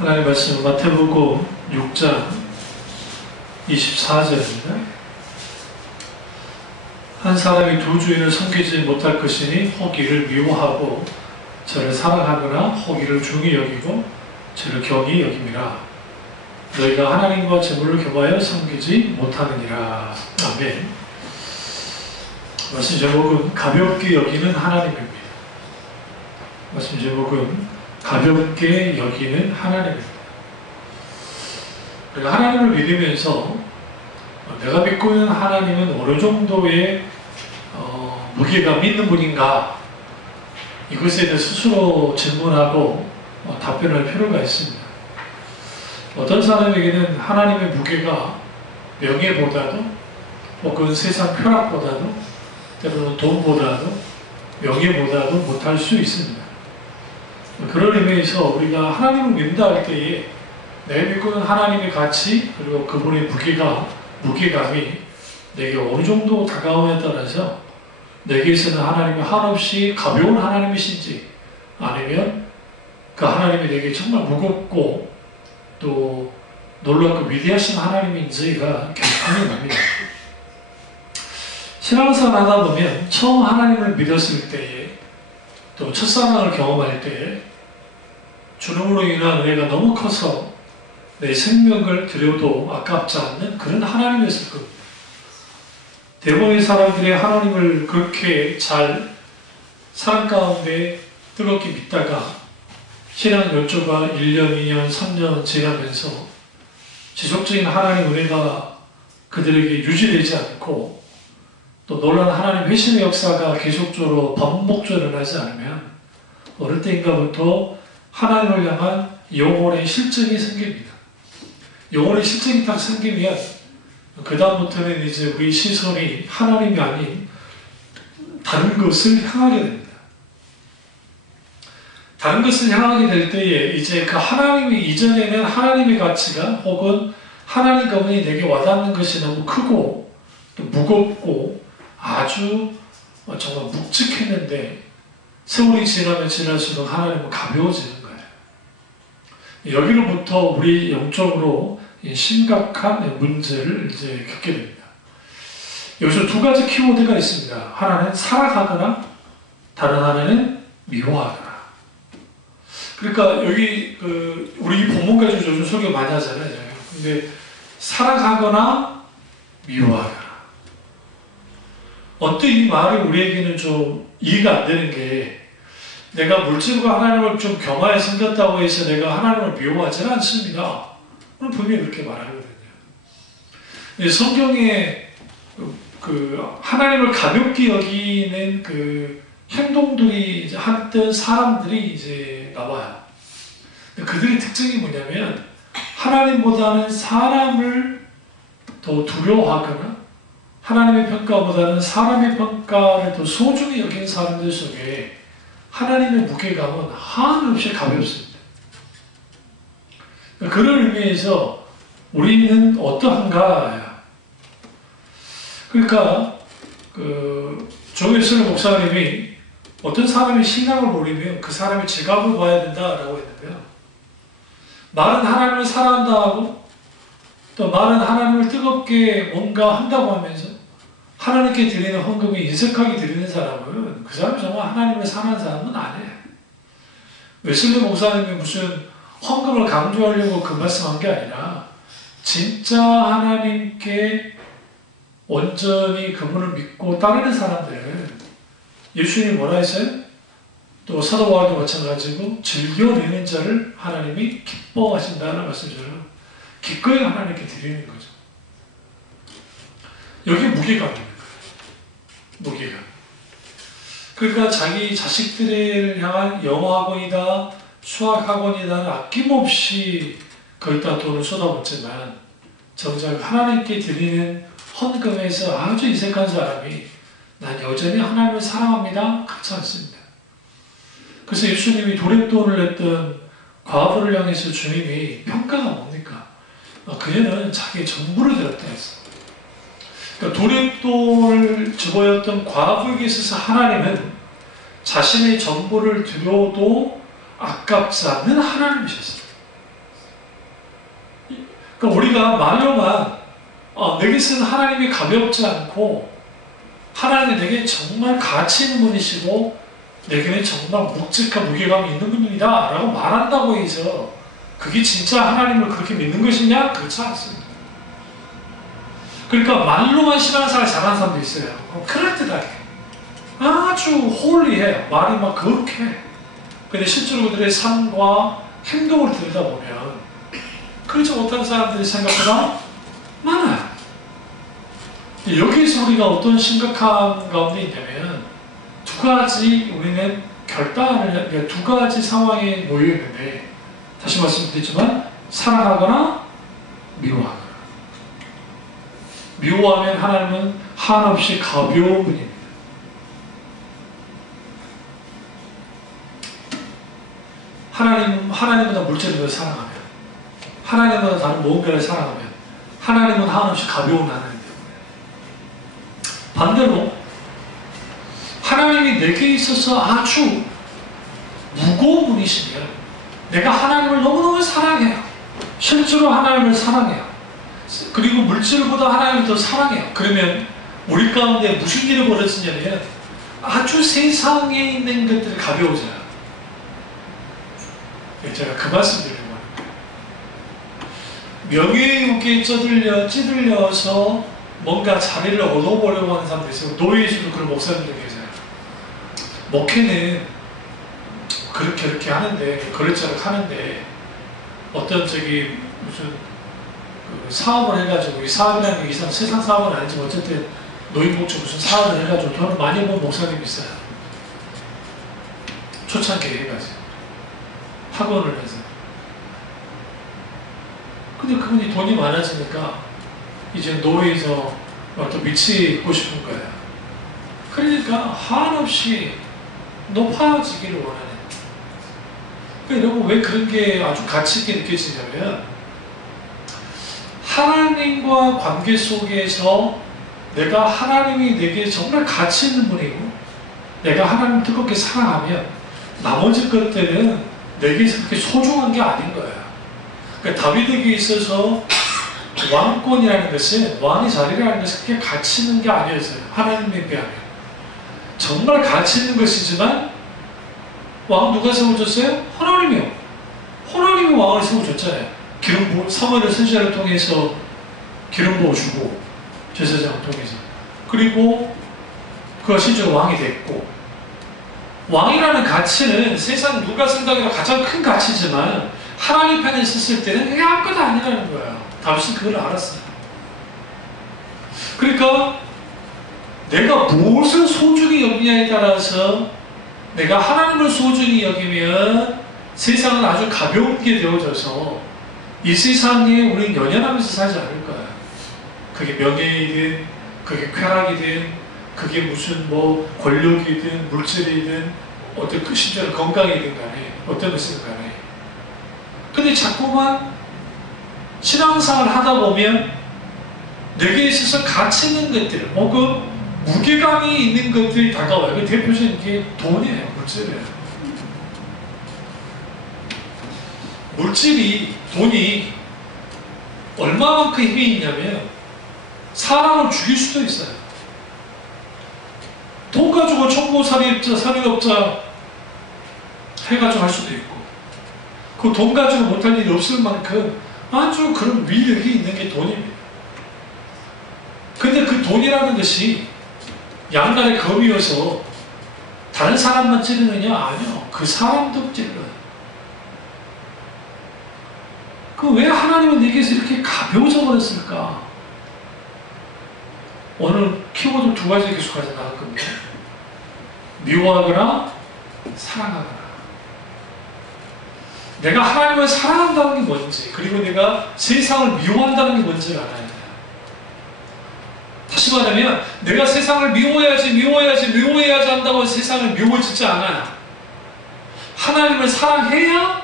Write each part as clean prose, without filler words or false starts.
하나님 말씀 마태복음 6장 24절입니다. 한 사람이 두 주인을 섬기지 못할 것이니 혹이를 미워하고 저를 사랑하거나 혹이를 중히 여기고 저를 경히 여김이라. 너희가 하나님과 재물을 겸하여 섬기지 못하느니라. 아멘. 말씀 제목은 가볍게 여기는 하나님입니다. 말씀 제목은 가볍게 여기는 하나님입니다. 우리가 하나님을 믿으면서 내가 믿고 있는 하나님은 어느 정도의 무게감 있는 분인가, 이것에 대해 스스로 질문하고 답변할 필요가 있습니다. 어떤 사람에게는 하나님의 무게가 명예보다도 혹은 세상 쾌락보다도 때로는 돈보다도 명예보다도 못할 수 있습니다. 그런 의미에서 우리가 하나님을 믿는다 할 때에 내가 믿고 있는 하나님의 가치 그리고 그분의 무게감이 내게 어느 정도 다가오냐에 따라서 내게서는 하나님이 한없이 가벼운 하나님이신지 아니면 그 하나님이 내게 정말 무겁고 또 놀랍고 위대하신 하나님인지가 결정이 납니다. 신앙생활 하다 보면 처음 하나님을 믿었을 때에 또 첫사랑을 경험할 때에 주님으로 인한 은혜가 너무 커서 내 생명을 드려도 아깝지 않는 그런 하나님이었을 겁니다. 대부분의 사람들이 하나님을 그렇게 잘 사랑 가운데 뜨겁게 믿다가 신앙 몇 주가 1년, 2년, 3년 지나면서 지속적인 하나님 은혜가 그들에게 유지되지 않고 또 놀라운 하나님 회심의 역사가 계속적으로 반복적으로 일어나지 않으면 어느 때인가부터 하나님을 향한 영혼의 실증이 생깁니다. 영혼의 실증이 딱 생기면 그 다음부터는 이제 우리 시선이 하나님이 아닌 다른 것을 향하게 됩니다. 다른 것을 향하게 될 때에 이제 그 하나님이 이전에는 하나님의 가치가 혹은 하나님 그분이 내게 와닿는 것이 너무 크고 또 무겁고 아주 정말 묵직했는데 세월이 지나면 지날수록 하나님은 가벼워지는 거예요. 여기로부터 우리 영적으로 심각한 문제를 이제 겪게 됩니다. 여기서 두 가지 키워드가 있습니다. 하나는 사랑하거나 다른 하나는 미워하거나. 그러니까 여기 우리 본문 가지고 요즘 설교 많이 하잖아요. 근데 사랑하거나 미워하거나. 어떤 이 말이 우리에게는 좀 이해가 안 되는 게 내가 물질과 하나님을 좀 겸하여 섬겼다고 해서 내가 하나님을 미워하지는 않습니다. 그럼 분명히 그렇게 말하거든요. 성경에 하나님을 가볍게 여기는 그 행동들이 이제 했던 사람들이 이제 나와요. 그들의 특징이 뭐냐면 하나님보다는 사람을 더 두려워하거나 하나님의 평가보다는 사람의 평가를 더 소중히 여기는 사람들 속에 하나님의 무게감은 한없이 가볍습니다. 그런 의미에서 우리는 어떠한가? 그러니까 조회슬 목사님이 어떤 사람이 신앙을 모르면 그 사람의 지갑을 봐야 된다라고 했는데요. 말은 하나님을 사랑한다 하고 또 말은 하나님을 뜨겁게 뭔가 한다고 하면서 하나님께 드리는 헌금이 인색하게 드리는 사람은 그 사람이 정말 하나님을 사랑하는 사람은 아니에요. 웨슬리 목사님이 무슨 헌금을 강조하려고 그 말씀한 게 아니라 진짜 하나님께 온전히 그분을 믿고 따르는 사람들은 예수님이 뭐라 했어요? 또 사도 바울도 마찬가지고 즐겨내는 자를 하나님이 기뻐하신다는 말씀처럼 기꺼이 하나님께 드리는 거죠. 여기 무게감입니다. 무게감. 그러니까 자기 자식들을 향한 영어학원이다, 수학학원이다는 아낌없이 거기다 돈을 쏟아붓지만 정작 하나님께 드리는 헌금에서 아주 인색한 사람이 난 여전히 하나님을 사랑합니다. 그렇지 않습니다. 그래서 예수님이 도랩돈을 냈던 과부를 향해서 주님이 평가가 뭡니까? 그녀는 자기의 전부를 드렸다 했어. 그러니까 도랩돈을 주보였던 과부에게 있어서 하나님은 자신의 전부를 드려도 아깝지 않는 하나님이셨어요. 그러니까 우리가 말로만 내게서는 하나님이 가볍지 않고 하나님이 내게 정말 가치 있는 분이시고 내게는 정말 묵직한 무게감이 있는 분이다 라고 말한다고 해서 그게 진짜 하나님을 그렇게 믿는 것이냐? 그렇지 않습니다. 그러니까 말로만 신앙생활 잘하는 사람도 있어요. 그럴듯하게 아주 홀리해요. 말이 막 거룩해. 근데 실제로 그들의 삶과 행동을 들여다보면 그렇지 못한 사람들이 생각보다 많아요. 여기서 우리가 어떤 심각한 가운데 있냐면 두 가지 우리는 결단을, 두 가지 상황에 놓여 있는데 다시 말씀드리지만 사랑하거나 미워하거나. 미워하면 하나님은 한없이 가벼운 분입니다. 하나님보다 물질을 사랑하면, 하나님보다 다른 무언가를 사랑하면 하나님은 한없이 가벼운 하나님 때문에. 반대로 하나님이 내게 있어서 아주 무거운 분이시면 내가 하나님을 너무너무 사랑해요. 실제로 하나님을 사랑해요. 그리고 물질보다 하나님을 더 사랑해요. 그러면 우리 가운데 무슨 일이 벌어지냐면 아주 세상에 있는 것들이 가벼워져요. 제가 그 말씀 드리려고 합니다. 명예욕에 찌들려서 뭔가 자리를 얻어보려고 하는 사람들 있어요. 노예주도 그런 목사님들 계세요. 목회는 그렇게 하는데, 그렇저렇게 하는데 어떤 무슨 사업을 해가지고, 이 사업이라는 게 이상 세상 사업은 아니지만 어쨌든 노인복지 무슨 사업을 해가지고 돈을 많이 번 목사님이 있어요. 초창기에 해가지고 학원을 해서. 근데 그분이 돈이 많아지니까 이제 노예에서 또 미치고 싶은 거예요. 그러니까 한없이 높아지기를 원하는. 그러니까 여러분 왜 그런 게 아주 가치 있게 느껴지냐면 하나님과 관계 속에서 내가 하나님이 내게 정말 가치 있는 분이고 내가 하나님을 뜨겁게 사랑하면 나머지 것들은 내게서 그렇게 소중한 게 아닌 거예요. 그러니까 다윗에게 있어서 왕권이라는 것은, 왕의 자리라는 것은 그렇게 가치 있는 게 아니었어요. 하나님에 비하면. 정말 가치 있는 것이지만 왕 누가 세워줬어요? 하나님이요. 하나님이 왕을 세워줬잖아요. 사무엘 선지자를 통해서 기름 부어주고 제사장을 통해서. 그리고 그가 실제로 왕이 됐고, 왕이라는 가치는 세상 누가 생각해도 가장 큰 가치지만 하나님 편에 있었을 때는 그게 아무것도 아니라는 거예요. 다윗은 그걸 알았어요. 그러니까 내가 무엇을 소중히 여기냐에 따라서 내가 하나님을 소중히 여기면 세상은 아주 가볍게 되어져서 이 세상에 우리는 연연하면서 살지 않을 거야. 그게 명예이든 그게 쾌락이든 그게 무슨 권력이든 물질이든 어떤 심지어는 건강이든 간에 어떤 것이든 간에. 근데 자꾸만 신앙생활을 하다 보면 내게 있어서 가치 있는 것들 혹은 무게감이 있는 것들이 다가와요. 그 대표적인 게 돈이에요. 물질이에요. 돈이 얼마만큼 힘이 있냐면 사람을 죽일 수도 있어요. 돈 가지고 천고살인업자, 살인업자 해가지고 할 수도 있고, 그 돈 가지고 못할 일이 없을 만큼 아주 그런 위력이 있는 게 돈입니다. 근데 그 돈이라는 것이 양날의 검이어서 다른 사람만 찌르느냐? 아니요. 그 사람도 찔러요. 왜 하나님은 내게서 이렇게 가벼워져 버렸을까? 오늘 키워드 두 가지 계속해서 나갈 겁니다. 미워하거나 사랑하거나. 내가 하나님을 사랑한다는 게 뭔지, 그리고 내가 세상을 미워한다는 게 뭔지를 알아야 돼요. 다시 말하면 내가 세상을 미워해야지 한다고 세상을 미워지지 않아요. 하나님을 사랑해야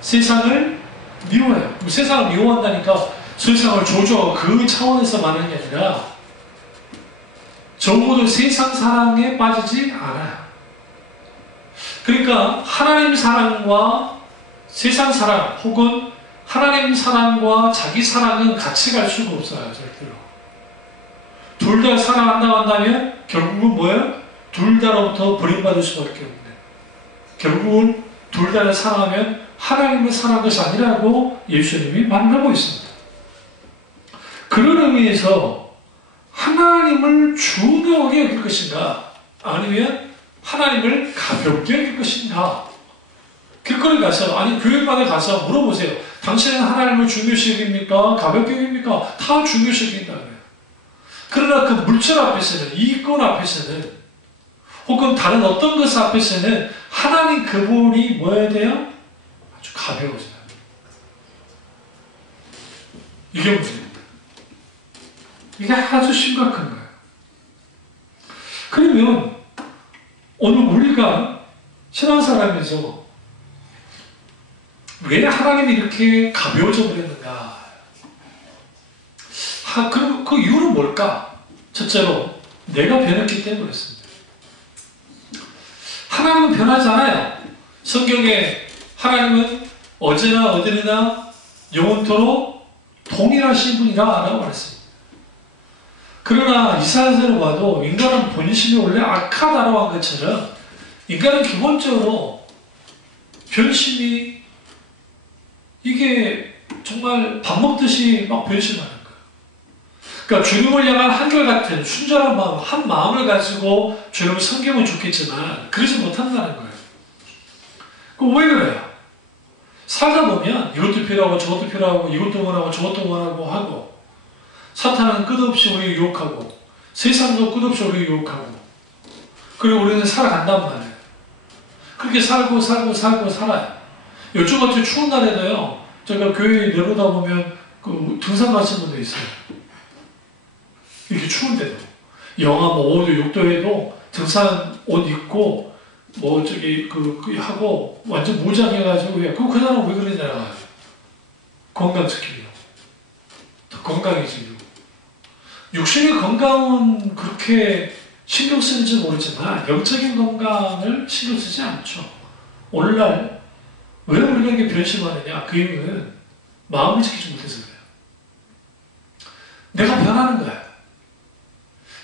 세상을 미워해요. 그럼 세상을 미워한다니까 세상을 조져하고 그 차원에서 말하는 게 아니라 적어도 세상 사랑에 빠지지 않아요. 그러니까 하나님 사랑과 세상 사랑 혹은 하나님 사랑과 자기 사랑은 같이 갈 수가 없어요. 절대로. 둘 다 사랑한다고 한다면 결국은 뭐예요? 둘 다로부터 버림받을 수밖에 없는. 결국은 둘 다를 사랑하면 하나님을 사랑한 것이 아니라고 예수님이 말하고 있습니다. 그런 의미에서 하나님을 중요하게 여길 것인가? 아니면 하나님을 가볍게 여길 것인가? 길거리 가서, 아니 교회마다 가서 물어보세요. 당신은 하나님을 중요시 여깁니까? 가볍게 여깁니까? 다 중요시 여긴다 그래요. 그러나 그 물질 앞에서는, 이권 앞에서는, 혹은 다른 어떤 것 앞에서는 하나님 그분이 뭐여야 돼요? 아주 가벼워져요. 이게 문제입니다. 이게 아주 심각한 거예요. 그러면 오늘 우리가 신앙생활하면서 왜 하나님이 이렇게 가벼워져 버렸는가? 그럼 그 이유는 뭘까? 첫째로 내가 변했기 때문에 그렇습니다. 하나님은 변하지 않아요. 성경에 하나님은 어제나 어디나 영원토록 동일하신 분이라 라고 말했습니다. 그러나 이사야서를 봐도 인간은 본심이 원래 악하다라고 한 것처럼 인간은 기본적으로 변심이 이게 정말 밥 먹듯이 막 변심하는 거예요. 그러니까 주님을 향한 한결같은 순전한 마음, 한 마음을 가지고 주님을 섬기면 좋겠지만 그러지 못한다는 거예요. 그럼 왜 그래요? 살다 보면 이것도 필요하고 저것도 필요하고 이것도 원하고 저것도 원하고 하고 사탄은 끝없이 우리를 유혹하고 세상도 끝없이 우리를 유혹하고 그리고 우리는 살아간단 말이에요. 그렇게 살고 살아요. 요즘 같은 추운 날에도요, 제가 교회에 내려다 보면 그 등산 가시는 분도 있어요. 이렇게 추운데도. 영하 뭐 5도, 6도에도 등산 옷 입고, 뭐 저기 하고, 완전 무장해가지고, 그 사람은 왜 그러냐. 건강 지키려고. 더 건강해지려고. 육신의 건강은 그렇게 신경 쓰는지 모르지만, 영적인 건강을 신경 쓰지 않죠. 오늘날, 왜 우리가 이렇게 변심하느냐? 그 이유는 마음을 지키지 못해서 그래요. 내가 변하는 거야.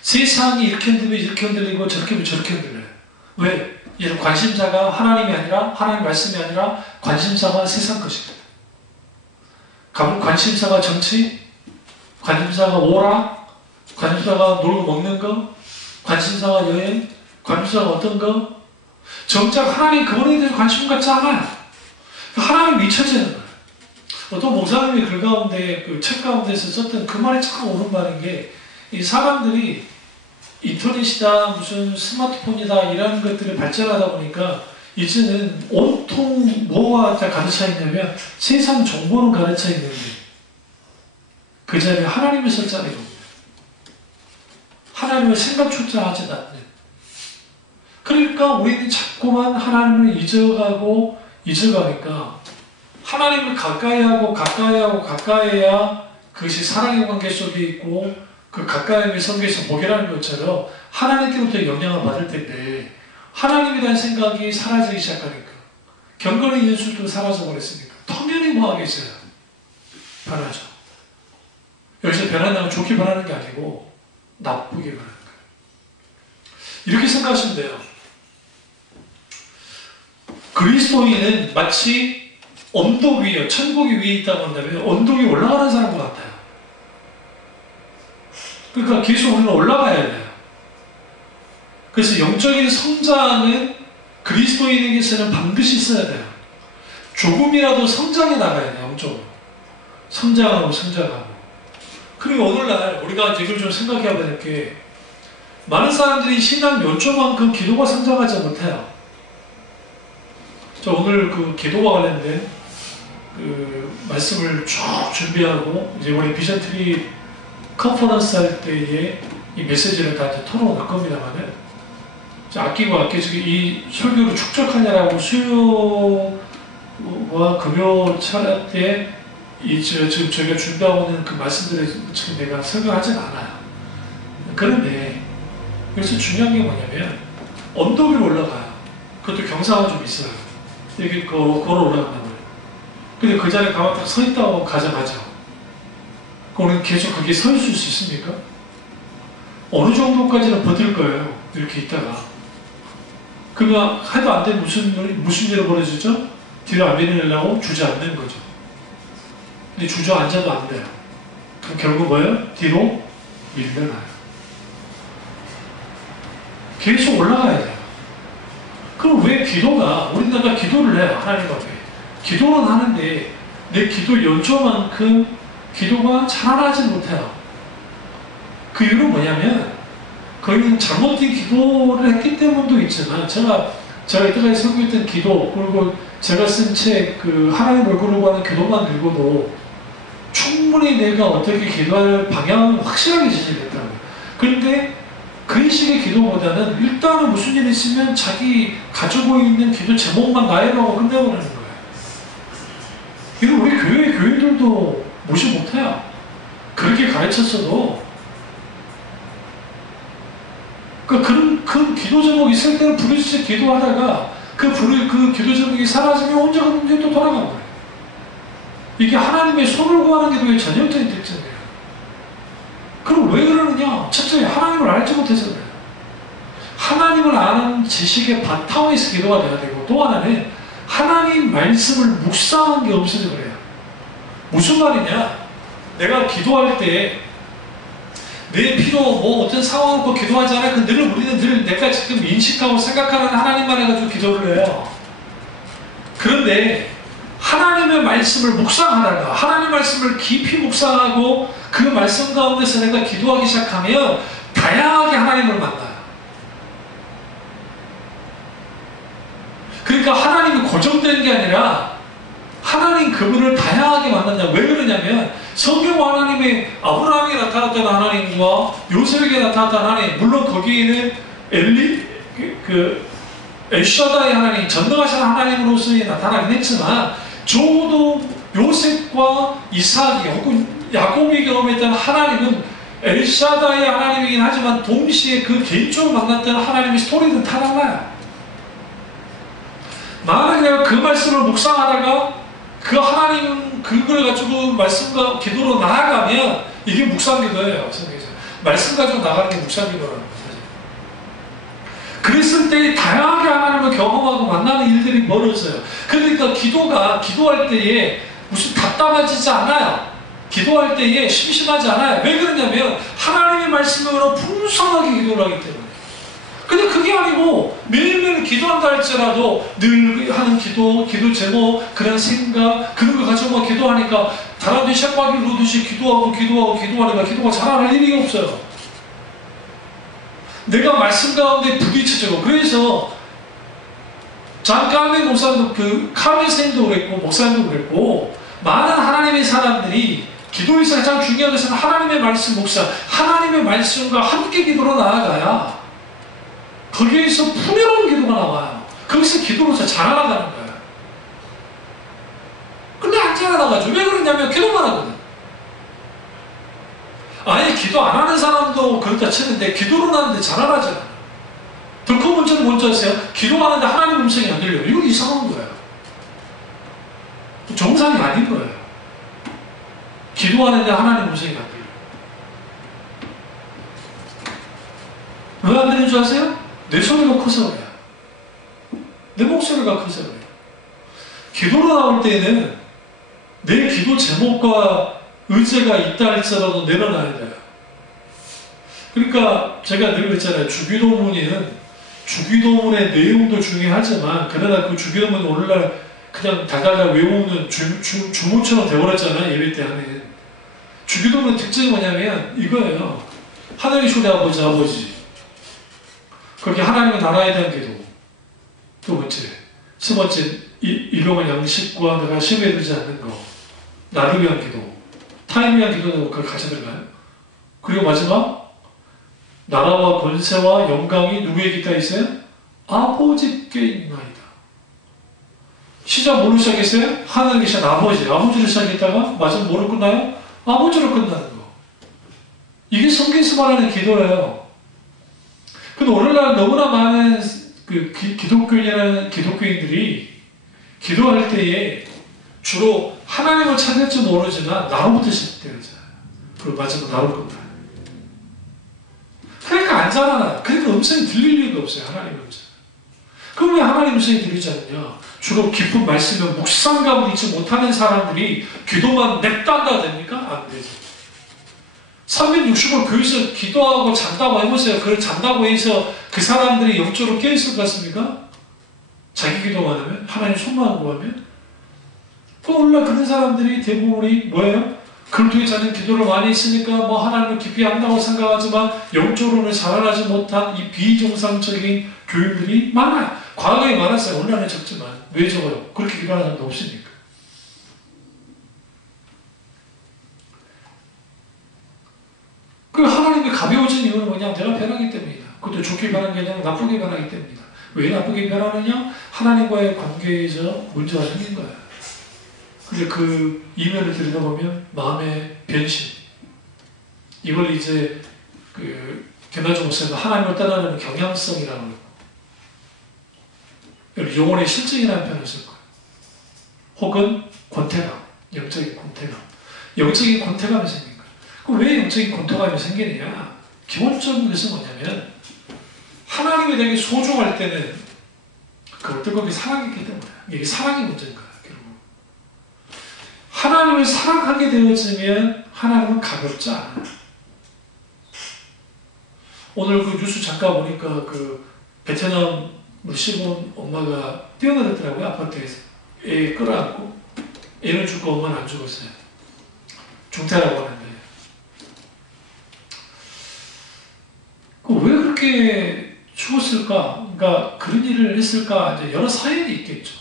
세상이 이렇게 흔들리면 이렇게 흔들리고 저렇게 하면 저렇게 흔들려요. 왜? 이런 관심사가 하나님이 아니라 하나님 말씀이 아니라 관심사가 세상 것이거든. 관심사가 정치, 관심사가 오락, 관심사가 놀고 먹는 거, 관심사가 여행, 관심사가 어떤 거. 정작 하나님 그분에 대해서 관심 갖지 않아요. 하나님이 미쳐지는 거예요. 어떤 목사님이 글 가운데, 그 책 가운데서 썼던 그 말이 참 옳은 말인 게, 이 사람들이 인터넷이다, 무슨 스마트폰이다, 이런 것들이 발전하다 보니까, 이제는 온통 뭐가 다 가르쳐 있냐면, 세상 정보는 가르쳐 있는데, 그 자리에 하나님이 설 자리가 없는. 하나님을 생각조차 하지 않는. 그러니까 우리는 자꾸만 하나님을 잊어가니까 하나님을 가까이하고 가까이해야 그것이 사랑의 관계 속에 있고 그 가까이함의 성계에서 복이라는 것처럼 하나님께부터 영향을 받을 텐데 하나님에 대한 생각이 사라지기 시작하니까 경건의 예술도 사라져버렸으니까 당연히 뭐 하겠어요? 변하죠. 여기서 변한다면 좋게 변하는 게 아니고 나쁘게 변하는 거예요. 이렇게 생각하시면 돼요. 그리스도인은 마치 언덕 위에, 천국이 위에 있다고 한다면 언덕이 올라가는 사람과 같아요. 그러니까 계속 우리는 올라가야 돼요. 그래서 영적인 성장은 그리스도인에게서는 반드시 있어야 돼요. 조금이라도 성장해 나가야 돼요, 영적으로. 성장하고. 그리고 오늘날 우리가 이걸 좀 생각해 봐야 될 게 많은 사람들이 신앙 요초만큼 기도가 성장하지 못해요. 저 오늘 그 기도와 관련된 그 말씀을 쭉 준비하고 이제 우리 비전트리 컨퍼런스 할 때에 이 메시지를 다 이제 털어놓을 겁니다만은 아끼고 아껴주기 이 설교를 축적하냐라고 수요와 금요 차례 때 지금 저희가 준비하고 있는 그 말씀들을 지금 내가 설명하진 않아요. 그런데 그래서 중요한 게 뭐냐면 언덕 위로 올라가요. 그것도 경사가 좀 있어요. 여기 걸어 올라간단 말이에요. 근데 그 자리에 가만 딱 서 있다고 가자마자 그럼 우리는 계속 거기에 서 있을 수 있습니까? 어느 정도까지는 버틸 거예요. 이렇게 있다가. 그러면 해도 안 돼 무슨 일이 벌어지죠? 뒤로 안 밀리려고 주저앉는 거죠. 근데 주저앉아도 안 돼요. 그럼 결국 뭐예요? 뒤로 밀려나요. 계속 올라가야 돼요. 그럼 왜 기도가, 우리나라가 기도를 해요. 하나님 앞에. 기도는 하는데 내 기도 연초만큼 기도가 자라나지 못해요. 그 이유는 뭐냐면 거기는 잘못된 기도를 했기 때문도 있지만 제가 이때까지 설교했던 기도 그리고 제가 쓴 책 그 하나님 얼굴을 구하는 기도만 읽어도 충분히 내가 어떻게 기도할 방향은 확실하게 제시됐다고요. 그런데 그런 식의 기도보다는 일단은 무슨 일이 있으면 자기 가지고 있는 기도 제목만 나열하고 끝내버리는 거예요. 이거 우리 교인들도 무시 못해요. 그렇게 가르쳤어도 그런 기도 제목이 있을 때는 부르짖어 기도하다가 그 기도 제목이 사라지면 혼자 그 문제 또 돌아간 거예요. 이게 하나님의 손을 구하는 기도의 전형적인 특징이에요. 그럼 왜 그러느냐? 첫째, 하나님을 알지 못해서 그래요. 하나님을 아는 지식의 바탕에서 기도가 돼야 되고 또 하나는 하나님 말씀을 묵상한 게 없어서 그래요. 무슨 말이냐? 내가 기도할 때 내 필요 뭐 어떤 상황을 꼭 기도하지 않아요. 우리는 늘 내가 지금 인식하고 생각하는 하나님만 해가지고 기도를 해요. 그런데 하나님의 말씀을 묵상하다가 하나님 말씀을 깊이 묵상하고 그 말씀 가운데서 내가 기도하기 시작하면 다양하게 하나님을 만나요. 그러니까 하나님이 고정된 게 아니라 하나님 그분을 다양하게 만난다. 왜 그러냐면 성경 하나님의 아브라함에게 나타났던 하나님과 요셉에게 나타났던 하나님, 물론 거기에는 엘샤다의 하나님, 전능하신 하나님으로서 나타나긴 했지만 적어도 요셉과 이삭이 혹은 야곱이 경험했던 하나님은 엘샤다의 하나님이긴 하지만 동시에 그 개인적으로 만났던 하나님의 스토리는 다 달라요. 나는 그냥 그 말씀을 묵상하다가 그 하나님 그걸 가지고 말씀과 기도로 나아가면 이게 묵상기도예요. 말씀 가지고 나가는 게 묵상기도라는 거예요. 그랬을 때 다양하게 하나님을 경험하고 만나는 일들이 벌어져요. 그러니까 기도할 때에 무슨 답답해지지 않아요. 기도할 때에 심심하지 않아요. 왜 그러냐면 하나님의 말씀으로 풍성하게 기도를 하기 때문에. 근데 그게 아니고 매일매일 기도한다 할지라도 늘 하는 기도 제목, 그런 생각, 그런 걸 가지고만 기도하니까 다람쥐 쳇바퀴를 놓듯이 기도하니까 기도가 자라날 일이 없어요. 내가 말씀 가운데 부딪혀지고 그래서 장카메 목사도 카메 선생님도 그랬고 목사님도 그랬고 많은 하나님의 사람들이 기도에서 가장 중요한 것은 하나님의 말씀 묵상, 하나님의 말씀과 함께 기도로 나아가야 거기에서 풍요로운 기도가 나와요. 거기서 기도로서 자라나가는 거예요. 근데 안 자라나가죠. 왜 그러냐면 기도만 하거든. 아예 기도 안 하는 사람도 그렇다 치는데 기도로 나는데 자라나지 않아요. 더 큰 문제는 뭔지 아세요? 기도하는데 하나님 음성이 안 들려요. 이건 이상한 거예요. 정상이 아닌 거예요. 기도하는데 하나님 음성이 안 들려요. 왜 안 되는 줄 아세요? 내 소리가 커서 그래요. 내 목소리가 커서 그래요. 기도로 나올 때는 내 기도 제목과 의제가 있다 할지라도 내려놔야 돼요. 그러니까 제가 늘 그랬잖아요. 주기도문의 내용도 중요하지만 그러나 그 주기도문 오늘날 그냥 달달달 외우는 주문처럼 되어버렸잖아요. 예배 때 하면. 주기도문의 특징이 뭐냐면 이거예요. 하늘이신 아버지 그렇게 하나님의 나라에 대한 기도. 두 번째, 세 번째, 일용할 양식과 내가 심에 들지 않는 거. 나를 위한 기도. 타인을 위한 기도도 그걸 같이 들어가요. 그리고 마지막, 나라와 권세와 영광이 누구에게 있다 있어요? 아버지께 있나이다. 시작 뭐로 시작했어요? 하늘에 계신 아버지를 시작했다가 마지막 뭐로 끝나요? 아버지로 끝나는 거. 이게 성경에서 말하는 기도예요. 근데 오늘날 너무나 많은 기독교인들이 기도할 때에 주로 하나님을 찾을지 모르지만 나로부터 시작되잖아요. 그리고 마지막 나올 겁니다. 그러니까 안 자라나요. 그러니까 음성이 들릴 리가 없어요. 하나님 음성. 그럼 왜 하나님 음성이 들리지 않느냐? 주로 깊은 말씀을 묵상감을 잊지 못하는 사람들이 기도만 냅단다 됩니까? 안 되죠. 360을 교회에서 기도하고 잔다고 해보세요. 그걸 잔다고 해서 그 사람들이 영적으로 깨있을 것 같습니까? 자기 기도만 하면? 하나님 손만 구하면? 몰라. 그런 사람들이 대부분이 뭐예요? 그리스도의 자는 기도를 많이 했으니까 뭐 하나님을 깊이 안다고 생각하지만 영적으로는 자라나지 못한 이 비정상적인 교인들이 많아요. 과거에 많았어요. 오늘날은 적지만. 왜 적어요? 그렇게 기도하는 사람도 없으니까. 그 하나님이 가벼워진 이유는 뭐냐? 내가 변하기 때문이다. 그것도 좋게 변한 게 아니라 나쁘게 변하기 때문이다. 왜 나쁘게 변하느냐? 하나님과의 관계에서 문제가 생긴 거야. 근데 그 이면을 들여다보면 마음의 변신. 이걸 이제 견나종 목사님 하나님을 떠나는 경향성이라고 그러고 용언의 실증이라는 표현을 쓸 거예요. 혹은 권태감, 영적인 권태감. 영적인 권태감이 생긴 거예요. 그럼 왜 영적인 권태감이 생기느냐? 기본적인 것은 뭐냐면 하나님이 되게 소중할 때는 그걸 뜨겁게 사랑했기 때문에 이게 사랑의 문제인 거예요. 하나님을 사랑하게 되어지면 하나님은 가볍지 않아요. 오늘 그 뉴스 잠깐 보니까 그 베트남 시몬 엄마가 뛰어내렸더라고요. 아파트에서 애 끌어안고 애는 죽고 엄마는 안 죽었어요. 중태라고 하는데 왜 그렇게 죽었을까? 그러니까 그런 일을 했을까? 이제 여러 사연이 있겠죠.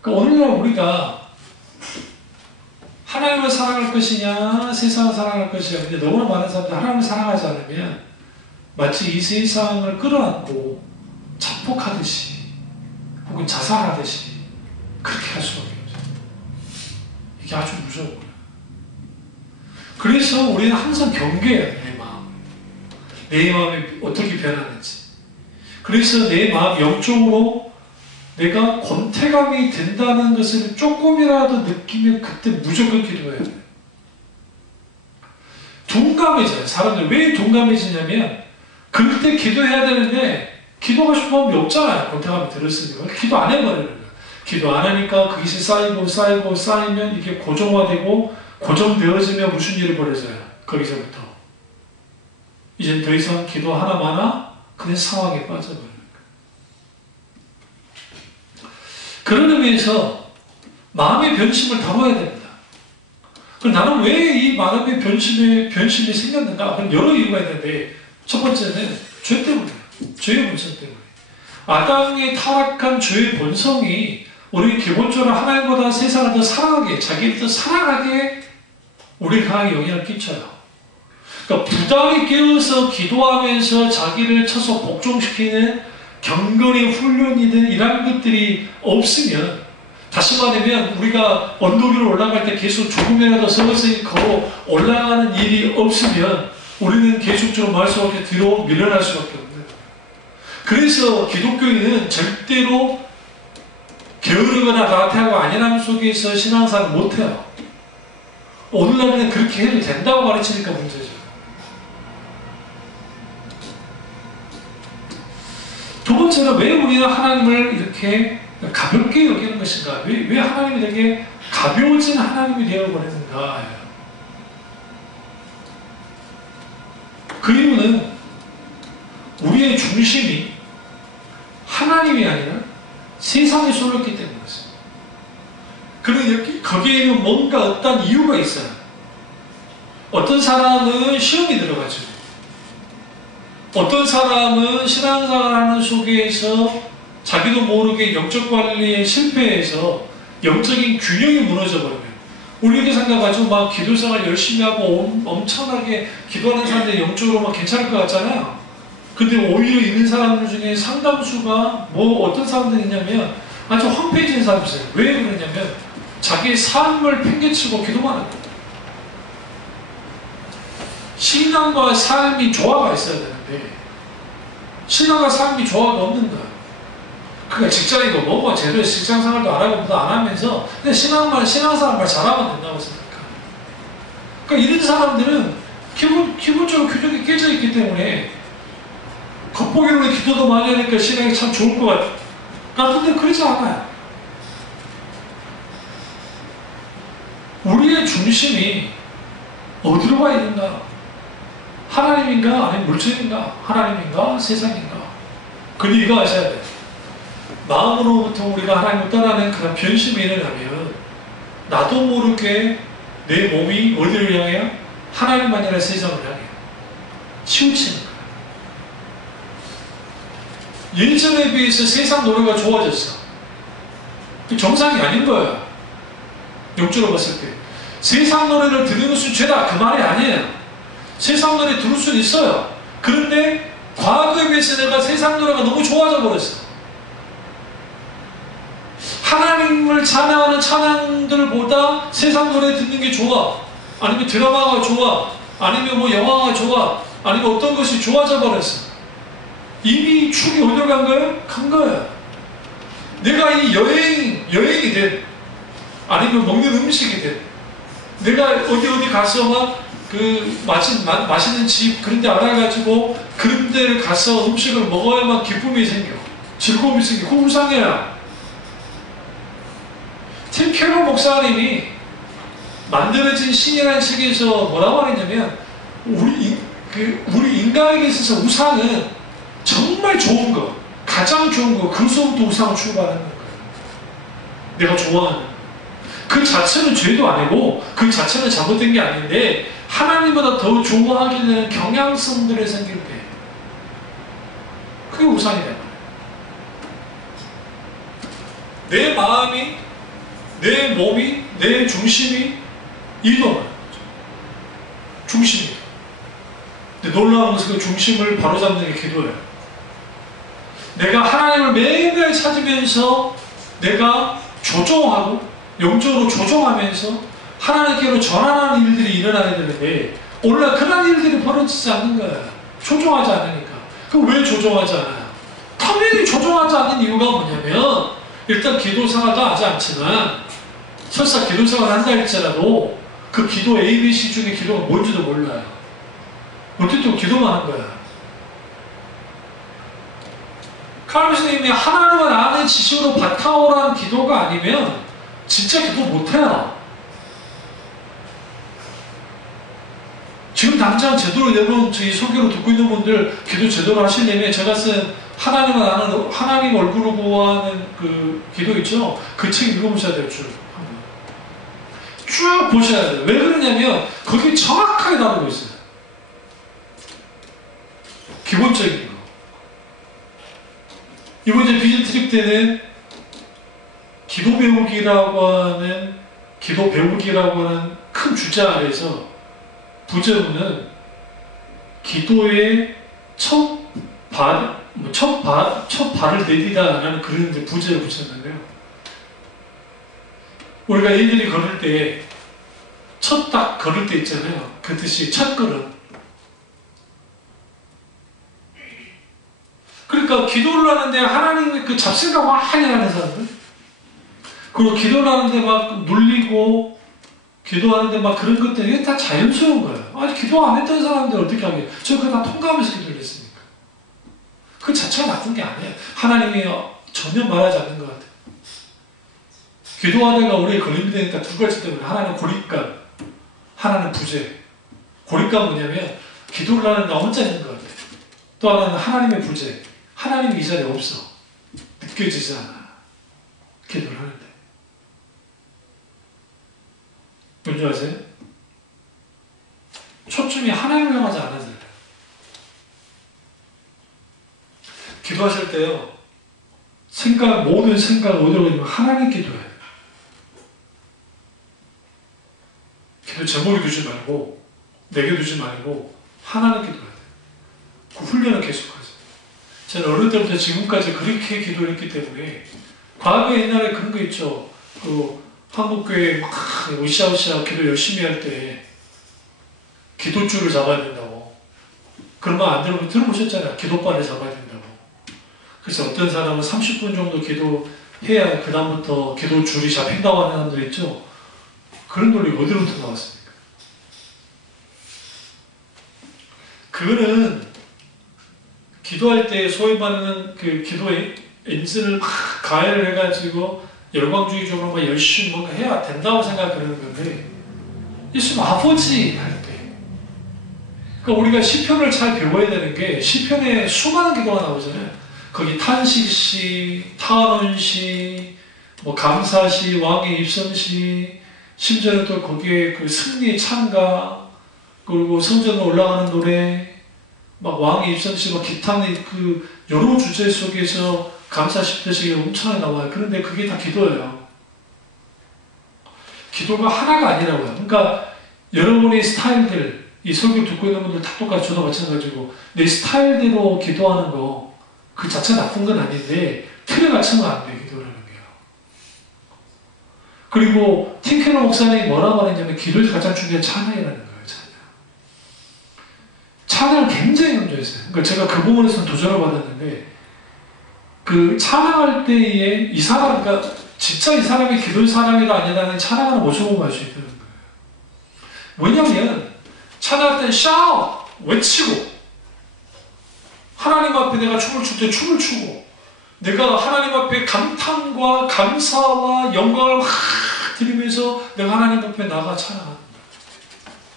그러니까 오늘날 우리가 하나님을 사랑할 것이냐 세상을 사랑할 것이냐. 근데 너무나 많은 사람들이 하나님을 사랑하지 않으면 마치 이 세상을 끌어안고 자폭하듯이 혹은 자살하듯이 그렇게 할 수밖에 없어요. 이게 아주 무서워요. 그래서 우리는 항상 경계해야 돼요. 내 마음이 어떻게 변하는지. 그래서 내 마음 영적으로 내가 권태감이 된다는 것을 조금이라도 느끼면 그때 무조건 기도해야 돼요. 둔감해져요. 사람들 왜 둔감해지냐면 그때 기도해야 되는데 기도가 마음이 없잖아요. 권태감이 들었으니까. 기도 안 해버리는 거예요. 기도 안 하니까 그것이 쌓이면 이게 고정화되고 고정되어지면 무슨 일이 벌어져요. 거기서부터 이제 더 이상 기도 하나마나 그냥 상황에 빠져버리는 거예요. 그런 의미에서 마음의 변심을 다뤄야 됩니다. 그럼 나는 왜 이 마음의 변심이 생겼는가? 그럼 여러 이유가 있는데 첫 번째는 죄 때문이에요. 죄의 본성 때문에. 아담의 타락한 죄의 본성이 우리 기본적으로 하나님보다 세상을 더 사랑하게, 자기를 더 사랑하게 우리 강하게 영향을 끼쳐요. 그러니까 부당히 깨어서 기도하면서 자기를 쳐서 복종시키는 경건의 훈련이든 이런 것들이 없으면, 다시 말하면 우리가 언덕 위로 올라갈 때 계속 조금이라도 서서히 걸어 올라가는 일이 없으면 우리는 계속적으로 말씀 앞에 뒤로 밀려날 수밖에 없는 거예요. 그래서 기독교인은 절대로 게으르거나 나태하고 안일함 속에서 신앙생활을 못해요. 오늘날에는 그렇게 해도 된다고 가르치니까 문제죠. 두 번째는 왜 우리는 하나님을 이렇게 가볍게 여기는 것인가? 왜 하나님이 되게 가벼워진 하나님이 되어버리는가? 그 이유는 우리의 중심이 하나님이 아니라 세상에 쏠렸기 때문이었어요. 그런데 거기에는 뭔가 어떤 이유가 있어요. 어떤 사람은 시험이 들어가죠. 어떤 사람은 신앙생활하는 속에서 자기도 모르게 영적 관리에 실패해서 영적인 균형이 무너져 버려요. 우리에게 생각하죠. 막 기도생활 열심히 하고 엄청나게 기도하는 사람들이 영적으로 막 괜찮을 것 같잖아요. 근데 오히려 있는 사람들 중에 상당수가 어떤 사람들이 있냐면 아주 황폐해진 사람이 있어요. 왜 그러냐면 자기의 삶을 팽개치고 기도만 하는 거예요. 신앙과 삶이 조화가 있어야 되는데 신앙과 삶이 조화가 없는 거예요. 그러니까 직장이고 뭐고 제대로 직장생활도 안 하고 뭐도 안 하면서 그냥 신앙생활만 잘하면 된다고 생각합니다. 그러니까 이런 사람들은 기본적으로 규정이 깨져 있기 때문에 겉보기로는 기도도 많이 하니까 신앙이 참 좋을 것 같은데 그러지 않아요. 우리의 중심이 어디로 가 있는가? 하나님인가? 아니면 물질인가? 하나님인가? 세상인가? 근데 이거 아셔야 돼요. 마음으로부터 우리가 하나님을 떠나는 그런 변심이 일어나면 나도 모르게 내 몸이 어디를 향해요? 하나님만 아니라 세상을 향해요. 치우치는 거예요. 예전에 비해서 세상 노래가 좋아졌어. 정상이 아닌 거예요. 영적으로 봤을 때. 세상 노래를 듣는 것은 죄다. 그 말이 아니에요. 세상 노래 들을 수는 있어요. 그런데 과거에 비해서 내가 세상 노래가 너무 좋아져 버렸어. 하나님을 찬양하는 찬양들보다 세상 노래 듣는 게 좋아. 아니면 드라마가 좋아. 아니면 뭐 영화가 좋아. 아니면 어떤 것이 좋아져 버렸어. 이미 축이 어디로 간 거예요? 간 거예요. 내가 이 여행이 된, 아니면 먹는 음식이 된, 내가 어디 가서 막 맛있는 집 그런 데 알아가지고 그런 데를 가서 음식을 먹어야만 기쁨이 생겨. 즐거움이 생겨. 그거 우상이야. 팀 캐롤 목사님이 만들어진 신이라는 책에서 뭐라고 하냐면 우리 인간에게 있어서 우상은 정말 좋은 거, 가장 좋은 거, 그것부터 우상을 출발하는 거예요. 내가 좋아하는 거. 그 자체는 죄도 아니고 그 자체는 잘못된 게 아닌데 하나님보다 더 좋아하게 되는 경향성들이 생길 때 그게 우상이다. 내 마음이, 내 몸이, 내 중심이 이동하는 거죠. 중심이에요. 근데 놀라운 것은 그 중심을 바로잡는 게 기도예요. 내가 하나님을 매일매일 찾으면서 내가 조종하고 영적으로 조종하면서 하나님께로 전환하는 일들이 일어나야 되는데 오늘날 그런 일들이 벌어지지 않는 거예요. 조종하지 않으니까. 그럼 왜 조종하지 않아요? 당연히 조종하지 않는 이유가 뭐냐면 일단 기도 생활도 하지 않지만 설사 기도 생활을 한다 할지라도 그 기도 ABC 중에 기도가 뭔지도 몰라요. 어쨌든 기도만 하는 거야. 칼빈 스님이 하나님을 아는 지식으로 바탕으로 기도가 아니면 진짜 기도 못해요. 지금 당장 제대로 여러분 저희 설교를 듣고 있는 분들 기도 제대로 하시려면 제가 쓴 하나님을 아는 하나님 얼굴을 구하는 그 기도 있죠? 그 책 읽어보셔야 돼요. 쭉 보셔야 돼요. 왜 그러냐면 거기 정확하게 다루고 있어요. 기본적인 거. 이번 이제 비전 트립 때는 기도 배우기라고 하는 큰 주자 아래서 부제문은 기도의 첫 발을 내디다라는 그런 부제를 붙였는데요. 우리가 애들이 걸을 때 첫 딱 걸을 때 있잖아요. 그 뜻이 첫 걸음. 그러니까 기도를 하는데 하나님의 그 잡생각 많이 하는 사람들, 그리고 기도를 하는데 막 눌리고 기도하는데 막 그런 것들, 이게 다 자연스러운 거예요. 아니 기도 안 했던 사람들 어떻게 하겠어요? 저 그거 다 통과하면서 기도를 했으니까. 그 자체가 나쁜 게 아니에요. 하나님이 전혀 말하지 않는 것 같아요. 기도하다가 우리의 걸림이 되니까 두 가지 때문에, 하나는 고립감, 하나는 부재. 고립감 뭐냐면 기도를 하는 나 혼자 있는 것 같아요. 또 하나는 하나님의 부재. 하나님이 이 자리에 없어. 느껴지지 않아. 기도를 하는데. 뭔지 아세요? 초점이 하나님을 향하지 않아서 그래요. 기도하실 때요, 모든 생각을 어디로 가냐면 하나님 기도해야 돼요. 기도 제목에 두지 말고, 내게 두지 말고, 하나님 기도해야 돼요. 그 훈련을 계속하세요. 저는 어릴 때부터 지금까지 그렇게 기도를 했기 때문에, 과거에 옛날에 그런 거 있죠. 한국교회 막 으쌰으쌰 기도 열심히 할 때 기도줄을 잡아야 된다고. 그런 말 안 들어보셨잖아요. 기도바를 잡아야 된다고. 그래서 어떤 사람은 30분 정도 기도해야 그 다음부터 기도 줄이 잡힌다고 하는 사람들 있죠. 그런 논리가 어디로부터 나왔습니까? 그거는 기도할 때 소위 말하는 그 기도의 엔진을 막 가열을 해가지고 열광주의적으로 막 열심히 뭔가 해야 된다고 생각하는 건데, 예수님 아버지 할 때, 그러니까 우리가 시편을 잘 배워야 되는 게, 시편에 수많은 기도가 나오잖아요. 거기 탄식시, 탄원시, 뭐 감사시, 왕의 입성시, 심지어는 또 거기에 그 승리의 찬가, 그리고 성전으로 올라가는 노래, 막 왕의 입성시, 막 기타의 그 여러 주제 속에서 감사 10대씩이 엄청나게 나와요. 그런데 그게 다 기도예요. 기도가 하나가 아니라고요. 그러니까 여러분의 스타일들, 이 설교 듣고 있는 분들 다 똑같이 저도 마찬가지고 내 스타일대로 기도하는 거 그 자체 나쁜 건 아닌데 틀에 맞추면 안 돼요. 기도라는 게요. 그리고 팀케러 목사님이 뭐라고 말했냐면 기도에서 가장 중요한 찬양이라는 거예요. 찬양을 굉장히 강조했어요. 그러니까 제가 그 부분에서는 도전을 받았는데, 그 찬양할 때에 이 사람, 그러니까 진짜 이 사람이 기도의 사람이다 아니다는 찬양하는 모습을 알 수 있다는 거예요. 왜냐하면 찬양할 때는 샤우! 외치고, 하나님 앞에 내가 춤을 출 때 춤을 추고, 내가 하나님 앞에 감탄과 감사와 영광을 확 드리면서 내가 하나님 앞에 나가 찬양한다.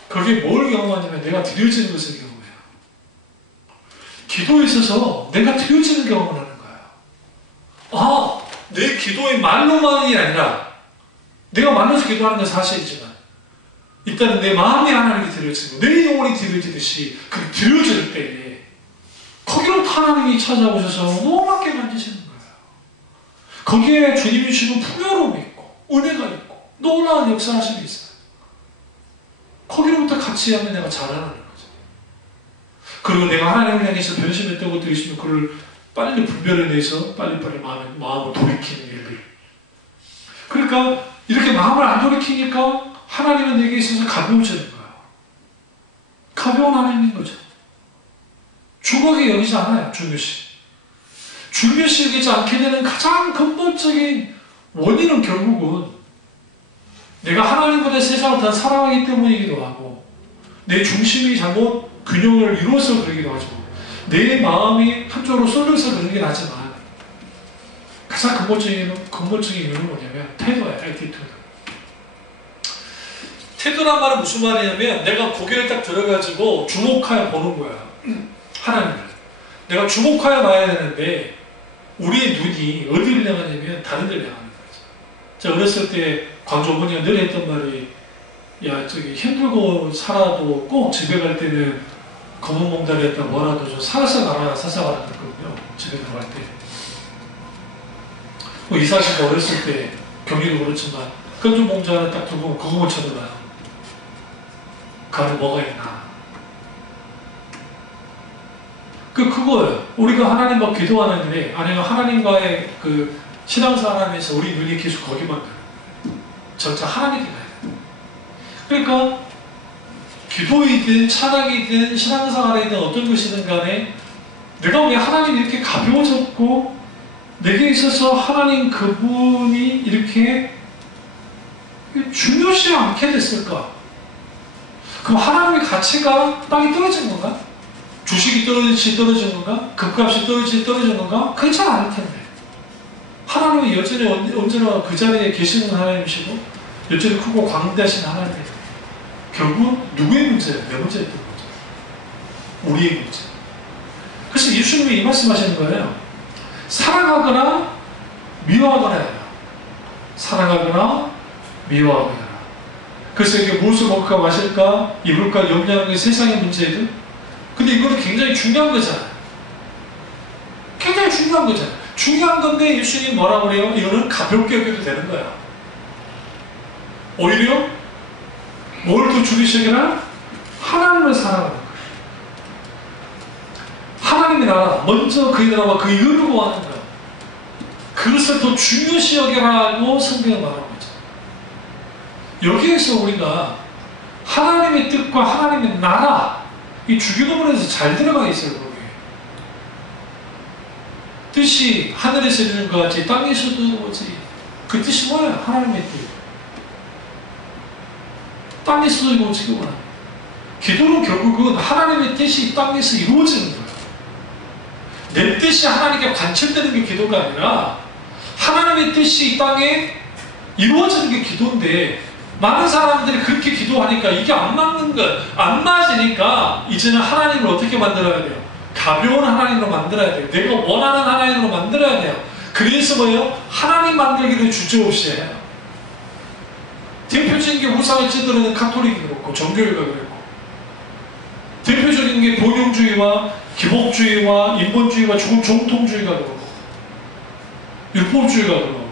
그게 뭘 경험하냐면 내가 드려지는 것을 경험해요. 기도에 있어서 내가 드려지는 경험을 하는 거예요. 아, 내 기도의 말로만이 아니라, 내가 말로서 기도하는 건 사실이지만 일단은 내 마음이 하나님께 드려지고 내 영혼이 드려지듯이 그 드려질 때에 거기로부터 하나님이 찾아오셔서 노랗게 만지시는 거예요. 거기에 주님이 주시는 풍요로움이 있고 은혜가 있고 놀라운 역사하심이 있어요. 거기로부터 같이 하면 내가 자라나는 거죠. 그리고 내가 하나님을 향해서 변심했다고 것도 있으면 그걸 빨리 분별해내서 빨리빨리 마음을 돌이키는 일들. 그러니까 이렇게 마음을 안 돌이키니까 하나님은 내게 있어서 가벼워지는 거예요. 가벼운 하나님인 거죠. 중하게 여기지 않아요. 중요시. 중요시 여기지 않게 되는 가장 근본적인 원인은 결국은 내가 하나님보다 세상을 더 사랑하기 때문이기도 하고, 내 중심이 잘못 균형을 이루어서 그러기도 하죠. 내 마음이 한쪽으로 쏠려서 그러긴 하지만 가장 근본적인 이유는 뭐냐면 태도예요. 애티튜드. 태도란 말은 무슨 말이냐면 내가 고개를 딱 들어가지고 주목하여 보는 거야. 하나님을. 내가 주목하여 봐야 되는데 우리의 눈이 어디를 향하냐면 다른 데를 향하는 거죠. 제가 어렸을 때 광주 어머니가 늘 했던 말이, 야 저기 힘들고 살아도 꼭 집에 갈 때는 검은 몽다리 했다 뭐라도 좀 사서 가라 그랬거든요. 집에 들어갈 때. 뭐 이사시가 어렸을 때 경리도 그렇지만 금좀 봉지 하나 딱 두고 그거 못 찾아봐요. 그 안에 뭐가 있나. 그거예요. 우리가 하나님 막 기도하는 일에 아니면 하나님과의 그 신앙생활 하면서 우리 눈이 계속 거기만 가요. 전체 하나님께 가요. 그러니까 기도이든 찬양이든 신앙생활이든 어떤 것이든 간에 내가 왜 하나님이 이렇게 가벼워졌고 내게 있어서 하나님 그분이 이렇게 중요시 않게 됐을까? 그럼 하나님의 가치가 땅이 떨어진 건가? 주식이 떨어진 건가? 금값이 떨어진 건가? 그렇지 않을 텐데. 하나님은 여전히 언제나 그 자리에 계시는 하나님이시고 여전히 크고 광대하신 하나님이에요. 결국 누구의 문제예요? 내 문제였던 거죠. 우리의 문제. 그래서 예수님이 이 말씀하시는 거예요. 사랑하거나 미워하거나예요. 사랑하거나 미워하거나. 그래서 이게 무엇을 먹을까 마실까 입을까 염려하는 게 세상의 문제들. 근데 이거는 굉장히 중요한 거잖아요. 굉장히 중요한 거잖아요. 중요한 건데 예수님이 뭐라고 그래요? 이거는 가볍게 여겨도 되는 거야. 오히려 뭘 더 중요시하게나 하나님을 사랑하는 거예요. 하나님의 나라, 먼저 그의 나라와 그의 의를 구하는 거예요. 그것을 더 중요시 여겨라고 성경은 말하고 있죠. 여기에서 우리가 하나님의 뜻과 하나님의 나라, 이 주기도문에서 잘 들어가 있어요. 거기. 뜻이 하늘에서 이루어진 것 같이 땅에서도 이루어지. 그 뜻이 뭐야? 하나님의 뜻. 땅에서도 이루어지구나. 기도는 결국은 하나님의 뜻이 땅에서 이루어지는 거예요. 내 뜻이 하나님께 관철되는 게 기도가 아니라 하나님의 뜻이 이 땅에 이루어지는 게 기도인데, 많은 사람들이 그렇게 기도하니까 이게 안 맞는 것, 안 맞으니까 이제는 하나님을 어떻게 만들어야 돼요? 가벼운 하나님으로 만들어야 돼요. 내가 원하는 하나님으로 만들어야 돼요. 그래서 뭐예요? 하나님 만들기를 주저없이 해요. 대표적인 게 우상을 찌르는 카톨릭이 그렇고 정교회가 그렇고, 대표적인 게 본용주의와 기복주의와 인본주의와 정통주의가 그렇고 율법주의가 그렇고.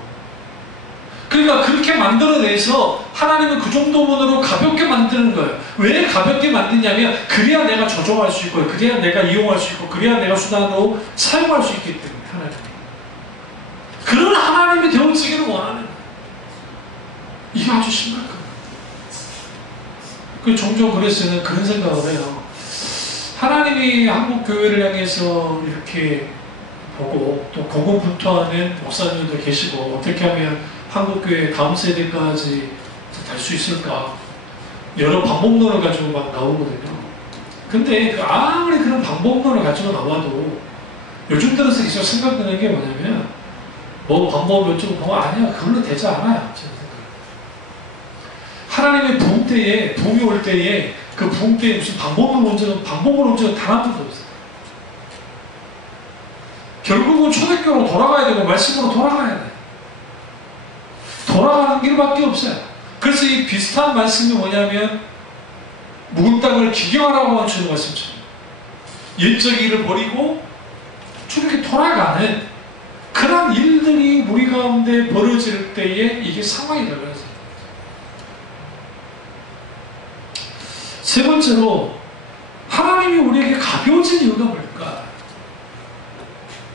그러니까 그렇게 만들어내서 하나님은 그 정도만으로 가볍게 만드는 거예요. 왜 가볍게 만드냐면 그래야 내가 조종할 수 있고, 그래야 내가 이용할 수 있고, 그래야 내가 수단으로 사용할 수 있기 때문에. 하나님, 그런 하나님이 되어지기를 원하는 거예요. 이게 아주 심각한 거예요. 그 종종 그래서 저는 그런 생각을 해요. 하나님이 한국 교회를 향해서 이렇게 보고 또 고군분투하는 목사님들도 계시고, 어떻게 하면 한국 교회 다음 세대까지 달 수 있을까? 여러 방법론을 가지고 막 나오거든요. 근데 아무리 그런 방법론을 가지고 나와도 요즘 들어서 계속 생각드는 게 뭐냐면, 뭐 방법 몇쪽 보면 아니야, 그걸로 되지 않아요. 하나님의 부흥 때에, 부흥이 올 때에 그 부흥 때에 무슨 방법을 온적은 단 한 번도 없어요. 결국은 초대교로 돌아가야 되고 말씀으로 돌아가야 돼. 돌아가는 길밖에 없어요. 그래서 이 비슷한 말씀이 뭐냐면, 묵은 땅을 기경하라고 주는 말씀이죠. 옛적 일을 버리고 저렇게 돌아가는 그런 일들이 우리 가운데 벌어질 때에 이게 상황이 달라져요. 세 번째로, 하나님이 우리에게 가벼워진 이유가 뭘까?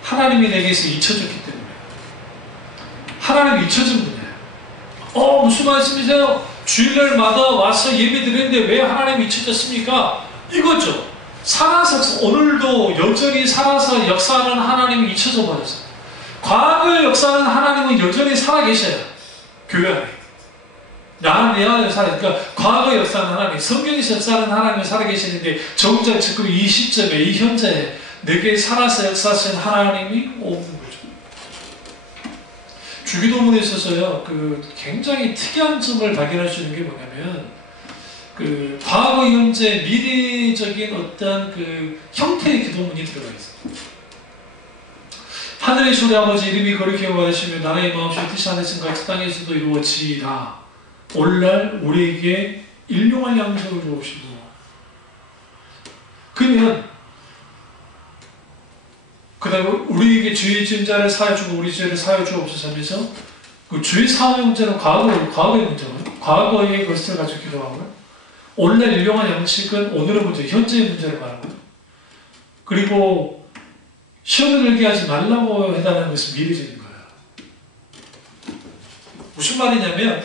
하나님이 내게서 잊혀졌기 때문에. 하나님이 잊혀진 분이에요. 무슨 말씀이세요? 주일날마다 와서 예배 드리는데 왜 하나님이 잊혀졌습니까? 이거죠. 살아서, 오늘도 여전히 살아서 역사하는 하나님이 잊혀져 버렸어요. 과거에 역사하는 하나님은 여전히 살아계셔요. 교회 안에. 내 안에 그러니까 과거에 역사하는 하나님, 성경에서 역사하는 하나님이 살아계시는데, 정작 지금 이 시점에, 이 현재에 내게 살아서 역사하신 하나님이 없는 거죠. 주기도문에 있어서요, 굉장히 특이한 점을 발견할 수 있는 게 뭐냐면, 과거, 현재, 미래적인 어떤 형태의 기도문이 들어가 있어요. 하늘의 우리 아버지, 이름이 거룩히 여겨지시며 나라의 마음씨 뜻이 하늘에서 같이 땅에서도 이루어지이다. 오늘날 우리에게 일용할 양식을 주옵시고. 그러면 그 다음에 우리에게 죄의 지은 자를 사하여주고 우리 죄를 사하여 주옵소서 하면서, 그 죄 사하의 문제는 과거의 문제는 과거의 것을 가지고 기도하고요. 오늘날 일용할 양식은 오늘의 문제, 현재의 문제를 말하는 거예요. 그리고 시험을 들게 하지 말라고 해달라는 것은 미래적인 거예요. 무슨 말이냐면,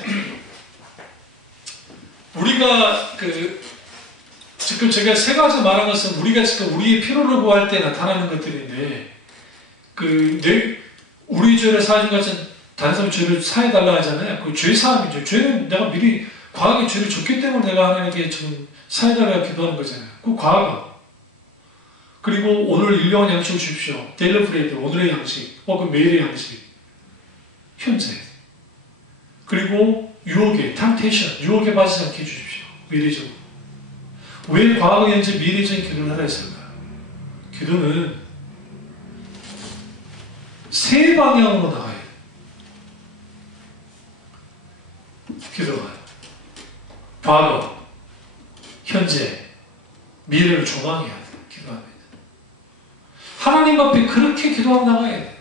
우리가 지금 제가 세 가지 말한 것은 우리가 지금 우리의 필요를 구할 때 나타나는 것들인데, 우리 죄를 사하신 것은 다른 사람 죄를 사해달라 하잖아요. 그 죄 사함이죠. 죄는 내가 미리 과거에 죄를 줬기 때문에 내가 하나님께 지금 사해달라 기도하는 거잖아요. 그 과거. 그리고 오늘 일용할 양식을 주십시오. 데일리 브레드, 오늘의 양식, 혹은 매일의 양식. 현재. 그리고 유혹에 빠지지 않게 해주십시오. 미래적으로. 왜 과거, 현재, 미래적인 기도를 하라 했을까요? 기도는 세 방향으로 나가야 돼요. 기도가 과거, 현재, 미래를 조망해야 돼요. 기도합니다. 하나님 앞에 그렇게 기도하고 나가야 돼요.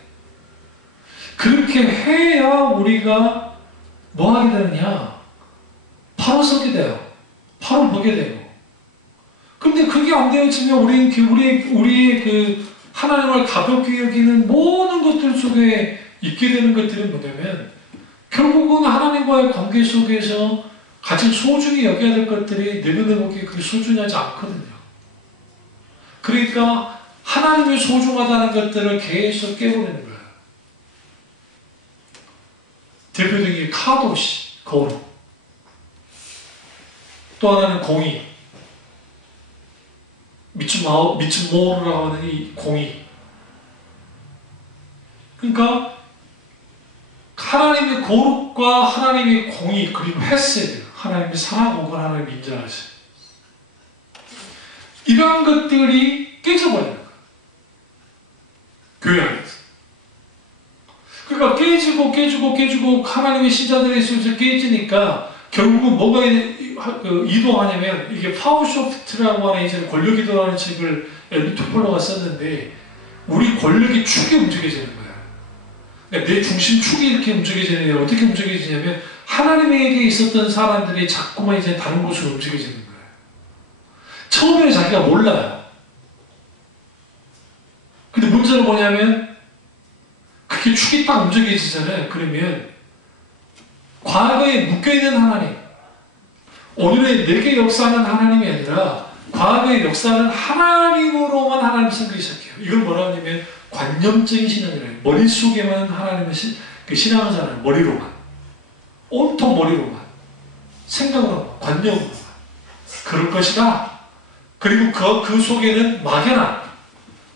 그렇게 해야 우리가 뭐 하게 되느냐? 바로 서게 돼요. 바로 보게 되고. 근데 그게 안 되어지면 우리의 하나님을 가볍게 여기는 모든 것들 속에 있게 되는 것들은 뭐냐면, 결국은 하나님과의 관계 속에서 가장 소중히 여겨야 될 것들이 내 눈에 보기에 그렇게 소중하지 않거든요. 그러니까 하나님이 소중하다는 것들을 계속 깨버리는 거예요. 대표적인 게 카도시, 거룩. 또 하나는 공의. 미츠모르라고 하는 이 공의. 그러니까 하나님의 거룩과 하나님의 공의 그리고 헤세드, 하나님의 사랑하고 하나님의 인자하심. 이러한 것들이 깨져버리는 거예요. 교회 안에서. 그러니까 깨지고 하나님의 신자들의 속에서 깨지니까 결국은 뭐가 이동하냐면 이게 파워쇼프트라고 하는 이제 권력이동하는 책을 엘리토폴로가 썼는데 우리 권력의 축이 움직여지는 거예요. 그러니까 내 중심 축이 이렇게 움직여지는 어떻게 움직여지냐면 하나님에게 있었던 사람들이 자꾸만 이제 다른 곳으로 움직여지는 거예요. 처음에는 자기가 몰라요. 근데 문제는 뭐냐면 그렇게 축이 딱 움직여지잖아요. 그러면 과거에 묶여있는 하나님, 오늘의 내게 역사하는 하나님이 아니라 과거의 역사는 하나님으로만 하나님을 섬기기 시작해요. 이걸 뭐라 하냐면 관념적인 신앙이래요. 머릿속에만 하나님을 신앙하잖아요. 머리로만. 온통 머리로만. 생각으로만. 관념으로만. 그럴 것이다. 그리고 그 속에는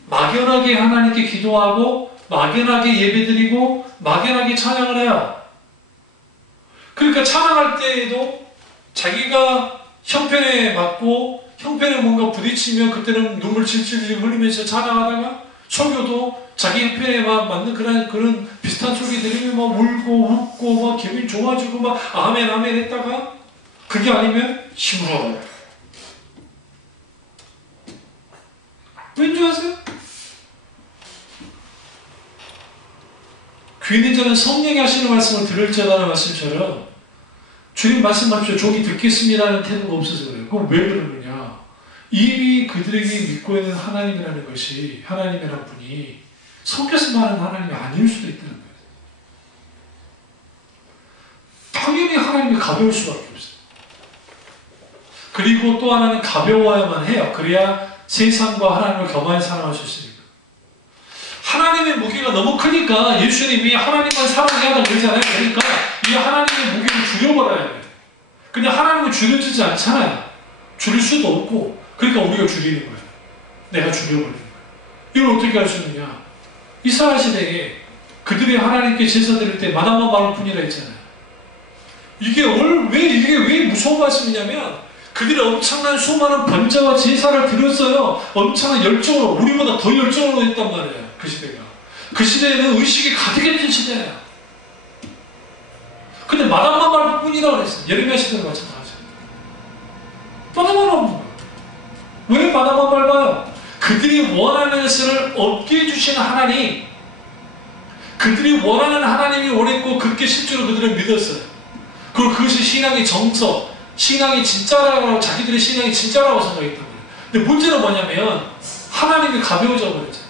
막연하게 하나님께 기도하고 막연하게 예배드리고 막연하게 찬양을 해요. 그러니까 찬양할 때에도 자기가 형편에 맞고 형편에 뭔가 부딪히면 그때는 눈물 질질 흘리면서 찬양하다가 설교도 자기 형편에 맞는 그런 비슷한 소리 들으면 막 울고 웃고 막 기분이 좋아지고 막 아멘 아멘 했다가 그게 아니면 힘으로 왠지 아세요? 귀 있는 자는 성령이 하시는 말씀을 들을지어다는 말씀처럼 주님 말씀하십시오. 종이 듣겠습니다는 태도가 없어서 그래요. 그럼 왜 그러느냐? 이미 그들에게 믿고 있는 하나님이라는 것이 하나님이라는 분이 성경에서 말하는 하나님이 아닐 수도 있다는 거예요. 당연히 하나님이 가벼울 수밖에 없어요. 그리고 또 하나는 가벼워야만 해요. 그래야 세상과 하나님을 겸하여 살아갈 수 있으니까. 하나님의 무게가 너무 크니까 예수님이 하나님만 사랑해야 한다고 그러잖아요. 그러니까 이 하나님의 무게를 줄여버려야 돼요. 근데 하나님은 줄여지지 않잖아요. 줄일 수도 없고 그러니까 우리가 줄이는 거예요. 내가 줄여버리는 거예요. 이걸 어떻게 할 수 있느냐? 이스라엘 시대에 그들이 하나님께 제사 드릴 때 마다만 바를 뿐이라 했잖아요. 이게 왜 무서운 말씀이냐면 그들이 엄청난 수많은 번제와 제사를 드렸어요. 엄청난 열정으로 우리보다 더 열정으로 했단 말이에요. 그 시대가. 그 시대에는 의식이 가득했던 시대예요. 근데 마당만 밟을 뿐이라고 그랬어요. 예레미야 시대는 마찬가지예요. 마당만 밟는 거예요. 왜 마당만 밟아요? 그들이 원하는 것을 얻게 해주시는 하나님, 그들이 원하는 하나님이 원했고 그렇게 실제로 그들은 믿었어요. 그리고 그것이 신앙의 정석, 신앙이 진짜라고 자기들의 신앙이 진짜라고 생각했단 말이에요. 근데 문제는 뭐냐면 하나님이 가벼워져 버렸잖아요.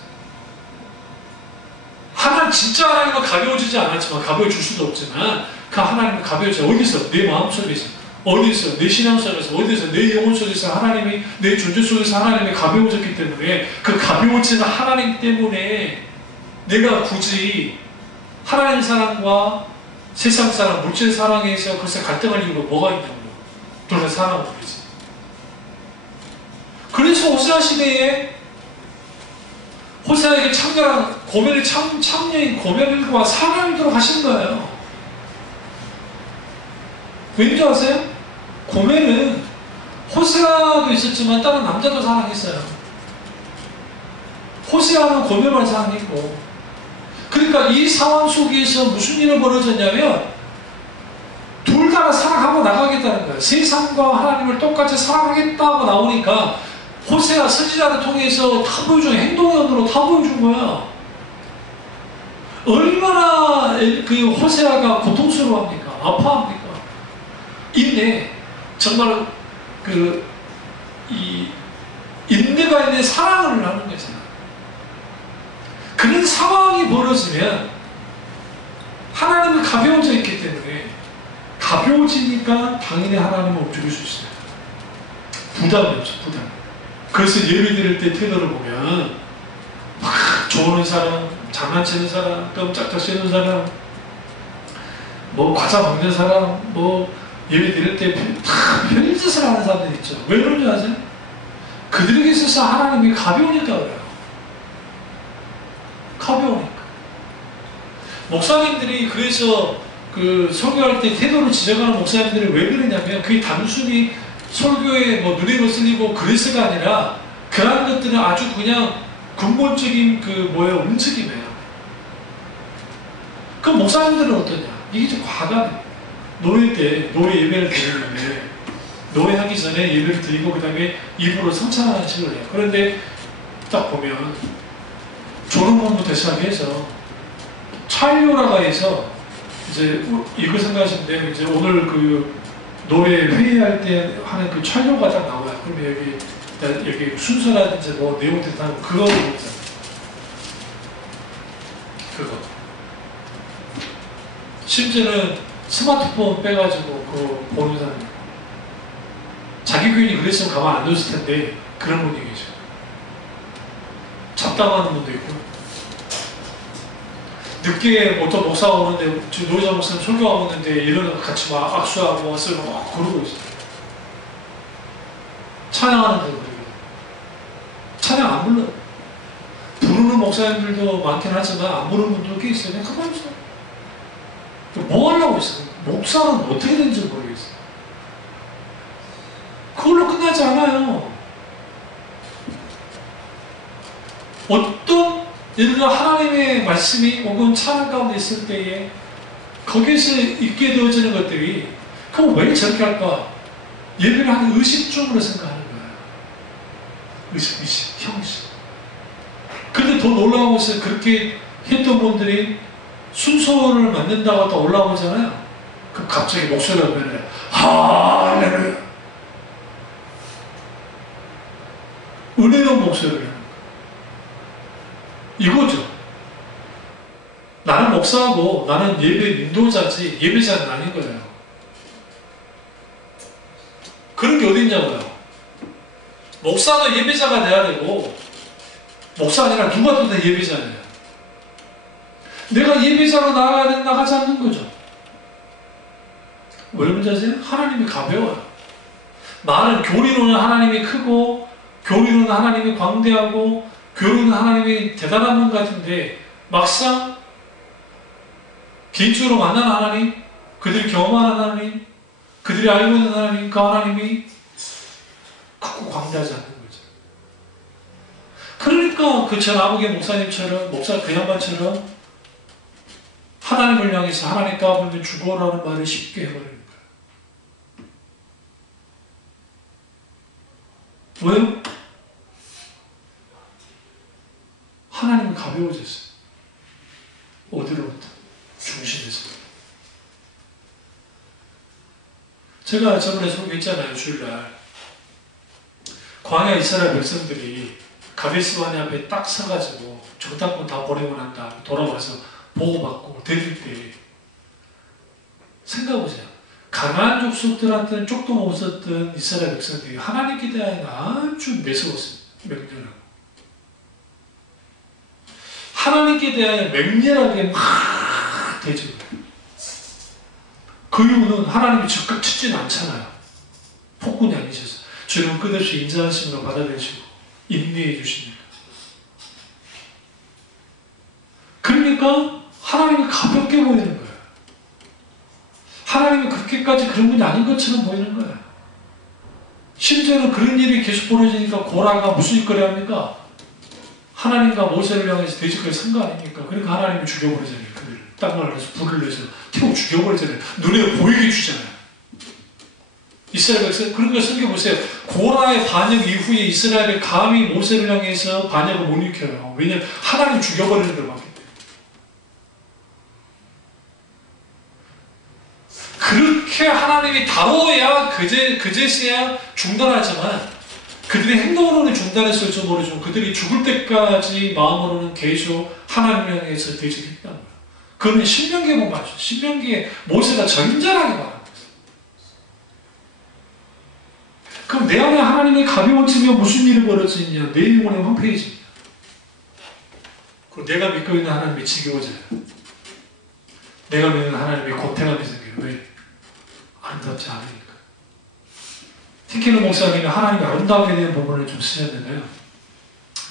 진짜 하나님은 가벼워지지 않았지만 가벼워질 수도 없지만 그 하나님은 가벼워져. 어디서? 내 마음속에서, 어디서? 내 신앙 속에서, 어디서? 내 영혼 속에서 하나님이, 내 존재 속에서 하나님이 가벼워졌기 때문에 그 가벼워지는 하나님 때문에 내가 굳이 하나님 사랑과 세상 사랑, 물질 사랑에서 그래서 갈등할 이유가 뭐가 있냐고요. 둘 다 사랑하고 그러지. 그래서 호세아 시대에 호세아에게 참견한 고멜의 참여인 고멜과 사랑을 들어가신 거예요. 왠지 아세요? 고멜은 호세아도 있었지만 다른 남자도 사랑했어요. 호세아는 고멜만 사랑했고, 그러니까 이 상황 속에서 무슨 일이 벌어졌냐면 둘 다 사랑하고 나가겠다는 거예요. 세상과 하나님을 똑같이 사랑하겠다고 나오니까 호세아 선지자를 통해서 다 보여준 행동연으로 다 보여준 거야. 얼마나 그 호세아가 고통스러워합니까? 아파합니까? 인내, 정말 인내가 있는 사랑을 하는 거잖아. 그런 상황이 벌어지면 하나님은 가벼워져 있기 때문에 가벼워지니까 당연히 하나님을 움직일 수 있어요. 부담이 없어, 부담. 그래서 예배 드릴 때 태도를 보면 조는 사람, 장난치는 사람, 끔짝짝 씌는 사람, 뭐 과자 먹는 사람, 뭐 예배 드릴 때 다 별짓을 하는 사람들 있죠. 왜 그런지 아세요? 그들에게 있어서 하나님이 가벼우니까 그래요. 가벼우니까. 목사님들이 그래서 그 설교할 때 태도를 지적하는 목사님들이 왜 그러냐면 그게 단순히 설교에 뭐 눈에 거슬리고 그래서가 아니라 그런 것들은 아주 그냥 근본적인 움직임이에요. 그럼 목사님들은 어떠냐? 이게 좀 과감해. 노예 때 노예 예배를 드리는데 노예하기 전에 예배를 드리고 그 다음에 입으로 성찬하는 식으로 해요. 그런데 딱 보면 조롱문부터 시작해서 찰요라가 해서 이제 이거 생각하시는데 이제 오늘 그 노예 회의할 때 하는 그 찰요가 딱 나와요. 그러면 여기 순서라든지 뭐 내용들 다 그거 보잖아요. 그거. 심지어는 스마트폰 빼가지고 그거 보는 사람. 자기 교인이 그랬으면 가만 안 뒀을 텐데 그런 분이 계셔. 잡담하는 분도 있고. 늦게 어떤 목사가 오는데 노회자 목사님 설교하고 있는데 이러는 같이 막 악수하고 와서 막 그러고 있어요. 찬양하는 데도 그래요. 찬양 안 불러. 부르는 목사님들도 많긴 하지만 안 부르는 분들도 꽤 있어요. 그냥 가만히 있어. 뭐 하려고 있어? 목사는 어떻게 되는지 모르겠어. 그걸로 끝나지 않아요. 어떤 예를 들어 하나님의 말씀이 혹은 찬양 가운데 있을 때에 거기에서 있게 되어지는 것들이 그럼 왜 저렇게 할까? 예배를 한 의식적으로 생각하는 거예요. 의식, 형식. 그런데 더 놀라운 것은 그렇게 했던 분들이 순서를 만든다고 또 올라오잖아요. 그럼 갑자기 목소리가 변해요. 할렐루야. 은혜로운 목소리를 하는 거예요. 이거죠. 나는 목사하고 나는 예배 인도자지 예배자는 아닌 거예요. 그런 게 어디 있냐고요. 목사도 예배자가 돼야 되고 목사가 아니라 누가 또 다 예배자예요. 내가 예배자로 나가지 않는 거죠. 왜 그런지 아세요? 하나님이 가벼워요. 말은 교리로는 하나님이 크고 교리로는 하나님이 광대하고 교리로는 하나님이 대단한 분 같은데 막상 개인적으로 만난 하나님, 그들이 경험하는 하나님, 그들이 알고 있는 하나님, 그 하나님이 크고 광대하지 않는 거죠. 그러니까 그 전 아버지 목사님처럼 목사 그 양반처럼 하나님을 향해서 하나님 까불면 죽어라는 말을 쉽게 해버리는 거예요. 왜요? 하나님은 가벼워졌어요. 어디로부터? 중심에서. 제가 저번에 소개했잖아요. 주일날 광야 이스라엘 백성들이 가데스바네 앞에 딱 서가지고 정탐꾼 다 보내고 난 다음에 돌아와서 보호받고 드릴 때 생각해보세요. 가나안 족속들한테는 쪽도 못 썼던 이스라엘 백성들이 하나님께 대하여 아주 매서웠어요. 맹렬하고. 하나님께 대하여 맹렬하게 막 대죠. 그 이유는 하나님이 적극 치지는 않잖아요. 폭군이 아니셔서. 주는 끝없이 인자하심으로 받아들이시고 인내해 주시니까. 그러니까 하나님이 가볍게 보이는 거예요. 하나님이 그렇게까지 그런 분이 아닌 것처럼 보이는 거예요. 심지어는 그런 일이 계속 벌어지니까 고라가 무슨 짓거리 합니까? 하나님과 모세를 향해서 대적할 상관 아닙니까? 그러니까 하나님이 죽여버리잖아요. 그들을. 딴 말로 해서 불을 내서 태워 죽여버리잖아요. 눈에 보이게 주잖아요. 이스라엘 백성, 그러니까 성경 보세요. 고라의 반역 이후에 이스라엘이 감히 모세를 향해서 반역을 못 일으켜요. 왜냐하면 하나님 죽여버리는 걸 봤기 때문에. 그렇게 하나님이 다뤄야 그제서야 중단하지만 그들의 행동으로는 중단했을지 모르지만 그들이 죽을 때까지 마음으로는 계속 하나님을 향해서 대적했다는 거예요. 그러면 신명기에 보면 맞죠. 신명기에 모세가 전전하게 말합니다. 그럼 내 안에 하나님의 가벼워지면 무슨 일이 벌어지냐? 내 영혼의 황폐해집니다. 그리고 내가 믿고 있는 하나님이 지겨워져요. 내가 믿는 하나님이 고태감이 생겨요. 왜? 아름답지 않으니까. 티케너 목사님이 하나님이 아름다움에 대한 부분을 좀 쓰셨는데요.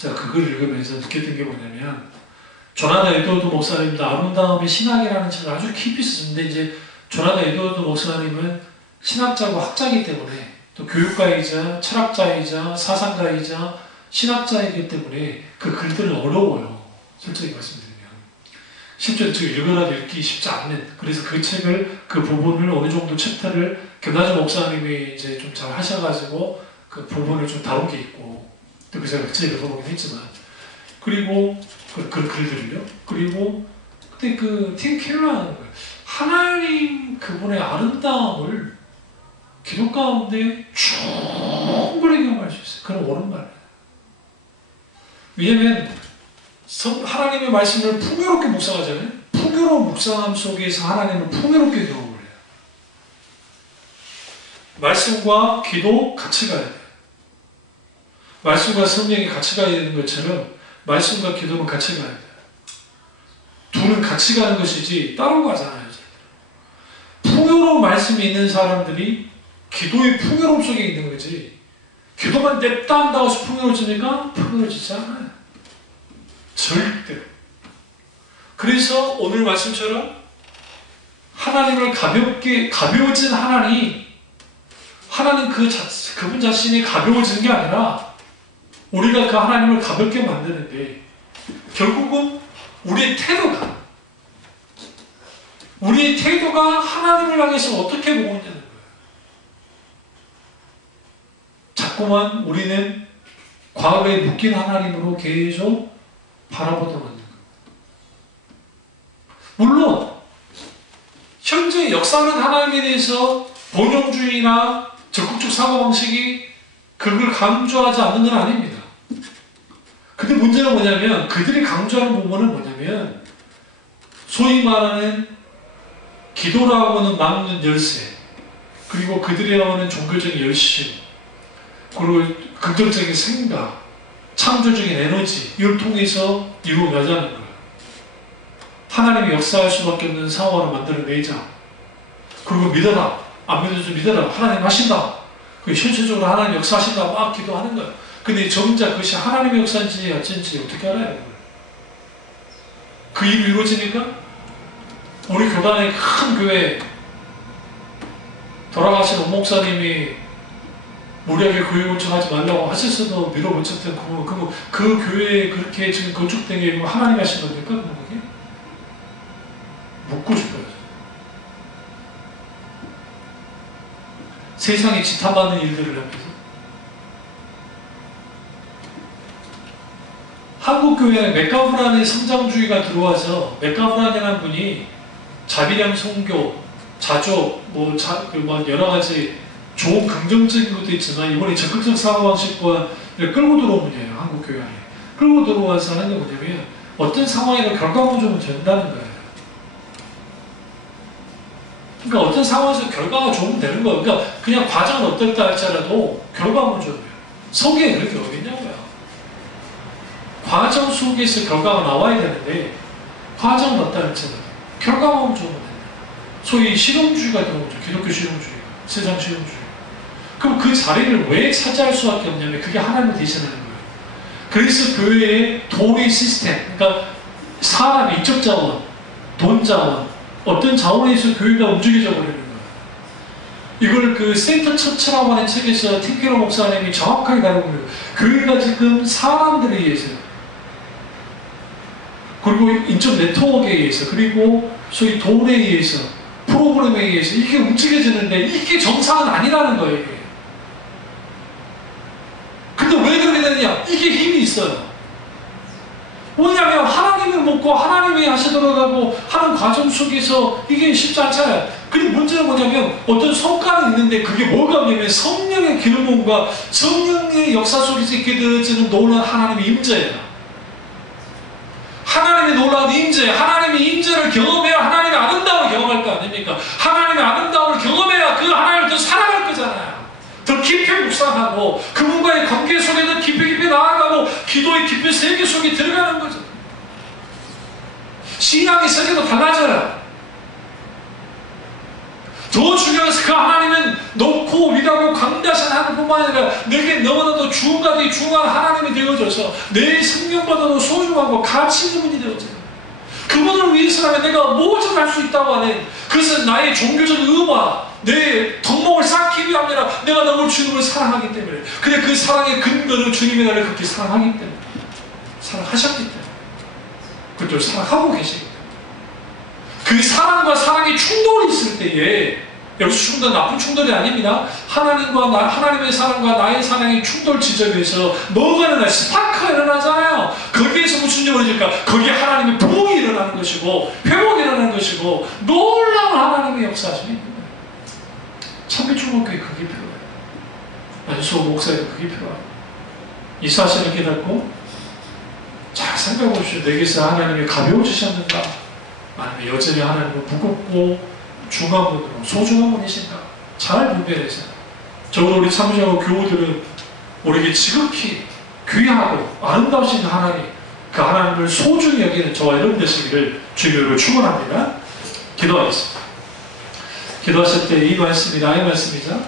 자, 그걸 읽으면서 느꼈던 게 뭐냐면, 조나단 에드워드 목사님도 아름다움의 신학이라는 책을 아주 깊이 썼는데, 이제 조나단 에드워드 목사님은 신학자고 학자이기 때문에, 또 교육가이자 철학자이자 사상가이자 신학자이기 때문에 그 글들은 어려워요. 솔직히 말씀드리면. 실제로 읽으라도 읽기 쉽지 않는, 그래서 그 책을, 그 부분을 어느 정도 챕터를 김나주 목사님이 이제 좀 잘 하셔가지고 그 부분을 좀 다룬 게 있고, 또 그 제가 그 책을 읽어보긴 했지만, 그리고 그 글들을요. 그리고 그때 그 팀 켈러는 하나님 그분의 아름다움을 기도 가운데 충분히 경험할 수 있어요. 그건 옳은 말이에요. 왜냐하면 하나님의 말씀을 풍요롭게 묵상하잖아요. 풍요로운 묵상함 속에서 하나님을 풍요롭게 경험을 해요. 말씀과 기도 같이 가야 돼요. 말씀과 성령이 같이 가야 되는 것처럼 말씀과 기도는 같이 가야 돼요. 둘은 같이 가는 것이지 따로 가잖아요. 풍요로운 말씀이 있는 사람들이 기도의 풍요로움 속에 있는 거지, 기도만 냅다 한다고 해서 풍요로워지니까 풍요로워지지 않아요. 절대로. 그래서 오늘 말씀처럼 하나님을 가벼워진 하나님 그분 자신이 가벼워지는 게 아니라 우리가 그 하나님을 가볍게 만드는데, 결국은 우리의 태도가 하나님을 향해서 어떻게 보고 있냐는 거예요. 자꾸만 우리는 과거에 묶인 하나님으로 계속 바라보다 보는 거예요. 물론 현재 역사하는 하나님에 대해서 본영주의나 적극적 사고방식이 그걸 강조하지 않는 건 아닙니다. 근데 문제는 뭐냐면, 그들이 강조하는 부분은 뭐냐면, 소위 말하는 기도라고 하는 막는 열쇠, 그리고 그들이 하는 종교적인 열심, 그리고 긍정적인 생각, 창조적인 에너지, 이걸 통해서 이루어가자는 거예요. 하나님이 역사할 수밖에 없는 상황을 만들어내자. 그리고 믿어라. 안 믿어도 믿어라. 하나님 하신다. 그 현실적으로 하나님 역사하신다. 막 기도하는 거예요. 근데 정작 그것이 하나님의 역사인지 어쩐지 어떻게 알아요? 그 일이 이루어지니까 우리 교단의 큰 교회, 돌아가신 오 목사님이 무리하게 교회 요청하지 말라고 하셨어도 밀어붙였던 그 교회에 그렇게 지금 건축된 게 하나님 하신 겁니까? 그게? 묻고 싶어요. 세상에 지탄받는 일들을 하면서 한국교회에 맥가브란의 성장주의가 들어와서, 맥가브란이라는 분이 자비량 선교, 자조, 여러 가지 좋은 긍정적인 것도 있지만 이번에 적극적 사고방식과 끌고 들어온 분이에요. 한국교회 안에 끌고 들어와서 하는 게 뭐냐면, 어떤 상황에도 결과물적으로 된다는 거예요. 그러니까 어떤 상황에서 결과가 좋으면 되는 거예요. 그러니까 그냥 과정은 어떨까 할지라도 결과물은 좋아요. 성경에 그렇게 어딨냐고요. 과정 속에서 결과가 나와야 되는데, 과정은 어떨까 할지라도 결과물은 좋으면 된다. 소위 실용주의가 들어오죠. 기독교 실용주의가. 세상 실용주의. 그럼 그 자리를 왜 차지할 수밖에 없냐면, 그게 하나님을 대신하는 거예요. 그래서 교회의 돈의 시스템, 그러니까 사람, 인적 자원, 돈 자원, 어떤 자원에서 교회가 움직여져 버리는 거예요. 이걸 그 센터 처치라고 하는 책에서 팀 켈러 목사님이 정확하게 다루고 있는 거예요. 교회가 지금 사람들에 의해서, 그리고 인적 네트워크에 의해서, 그리고 소위 돈에 의해서, 프로그램에 의해서 이게 움직여지는데, 이게 정상은 아니라는 거예요. 이게. 근데 왜 그렇게 되느냐? 이게 힘이 있어요. 왜냐하면 하나님을 먹고 하나님이 하시도록 하고 하는 과정 속에서 이게 쉽지 않잖아요. 근데 문제는 뭐냐면, 어떤 성과는 있는데 그게 뭐가 없냐면 성령의 기름부음과 성령의 역사 속에서 있게 되어지는 놀라운 하나님의 임재예요. 하나님의 놀라운 임재, 하나님의 임재를 경험해야 하나님의 아름다움을 경험할 거 아닙니까? 하나님의 아름다움을 경험해야 그 하나님을 더 사랑할 거잖아요. 더 깊이 묵상하고 그분과의 관계 속에 더 깊이 나아가고 기도의 깊은 세계 속에 들어가는 거죠. 신앙의 세계도 달라져요. 더 중요한 것은 그 하나님은 높고 위대하고 강다신 하나님뿐만 아니라 내게 너무나도 중요하디 중요한 하나님이 되어져서 내 생명보다도 소중하고 가치 있는 분이 되어져요. 그분을 위해서라면 내가 무엇을 할 수 있다고 하는, 그것은 나의 종교적 의무와 내 덕목을 쌓기 위함이 아니라 내가 너무 주님을 사랑하기 때문에, 근데 그 사랑의 근거는 주님이 나를 그렇게 사랑하기 때문에, 사랑하셨기 때문에, 그것도 사랑하고 계시기 때문에, 그 사랑과 사랑의 충돌이 있을 때에, 여기서 충돌은 나쁜 충돌이 아닙니다. 하나님의 사랑과 나의 사랑의 충돌 지점에서 뭐가 일어나요? 스파크가 일어나잖아요. 거기에서 무슨 일이 일어날까? 거기에 하나님의 부흥이 일어나는 것이고 회복이 일어나는 것이고 놀라운 하나님의 역사하심이 있는 거예요. 참배중학교에 그게 필요해요. 안수호 목사에도 그게 필요해요. 이 사실을 깨닫고 잘 생각해 보십시오. 내게서 하나님이 가벼워지셨는가? 아니면 여전히 하나님은 무겁고 중요한 분으로 소중한 분이신가? 잘 분별해서. 적어도 우리 참여자와 교우들은 우리에게 지극히 귀하고 아름다우신 하나님, 그 하나님을 소중히 여기는 저와 여러분 되시기를 주님으로 축원합니다. 기도하겠습니다. 기도하실 때 이 말씀이 나의 말씀이자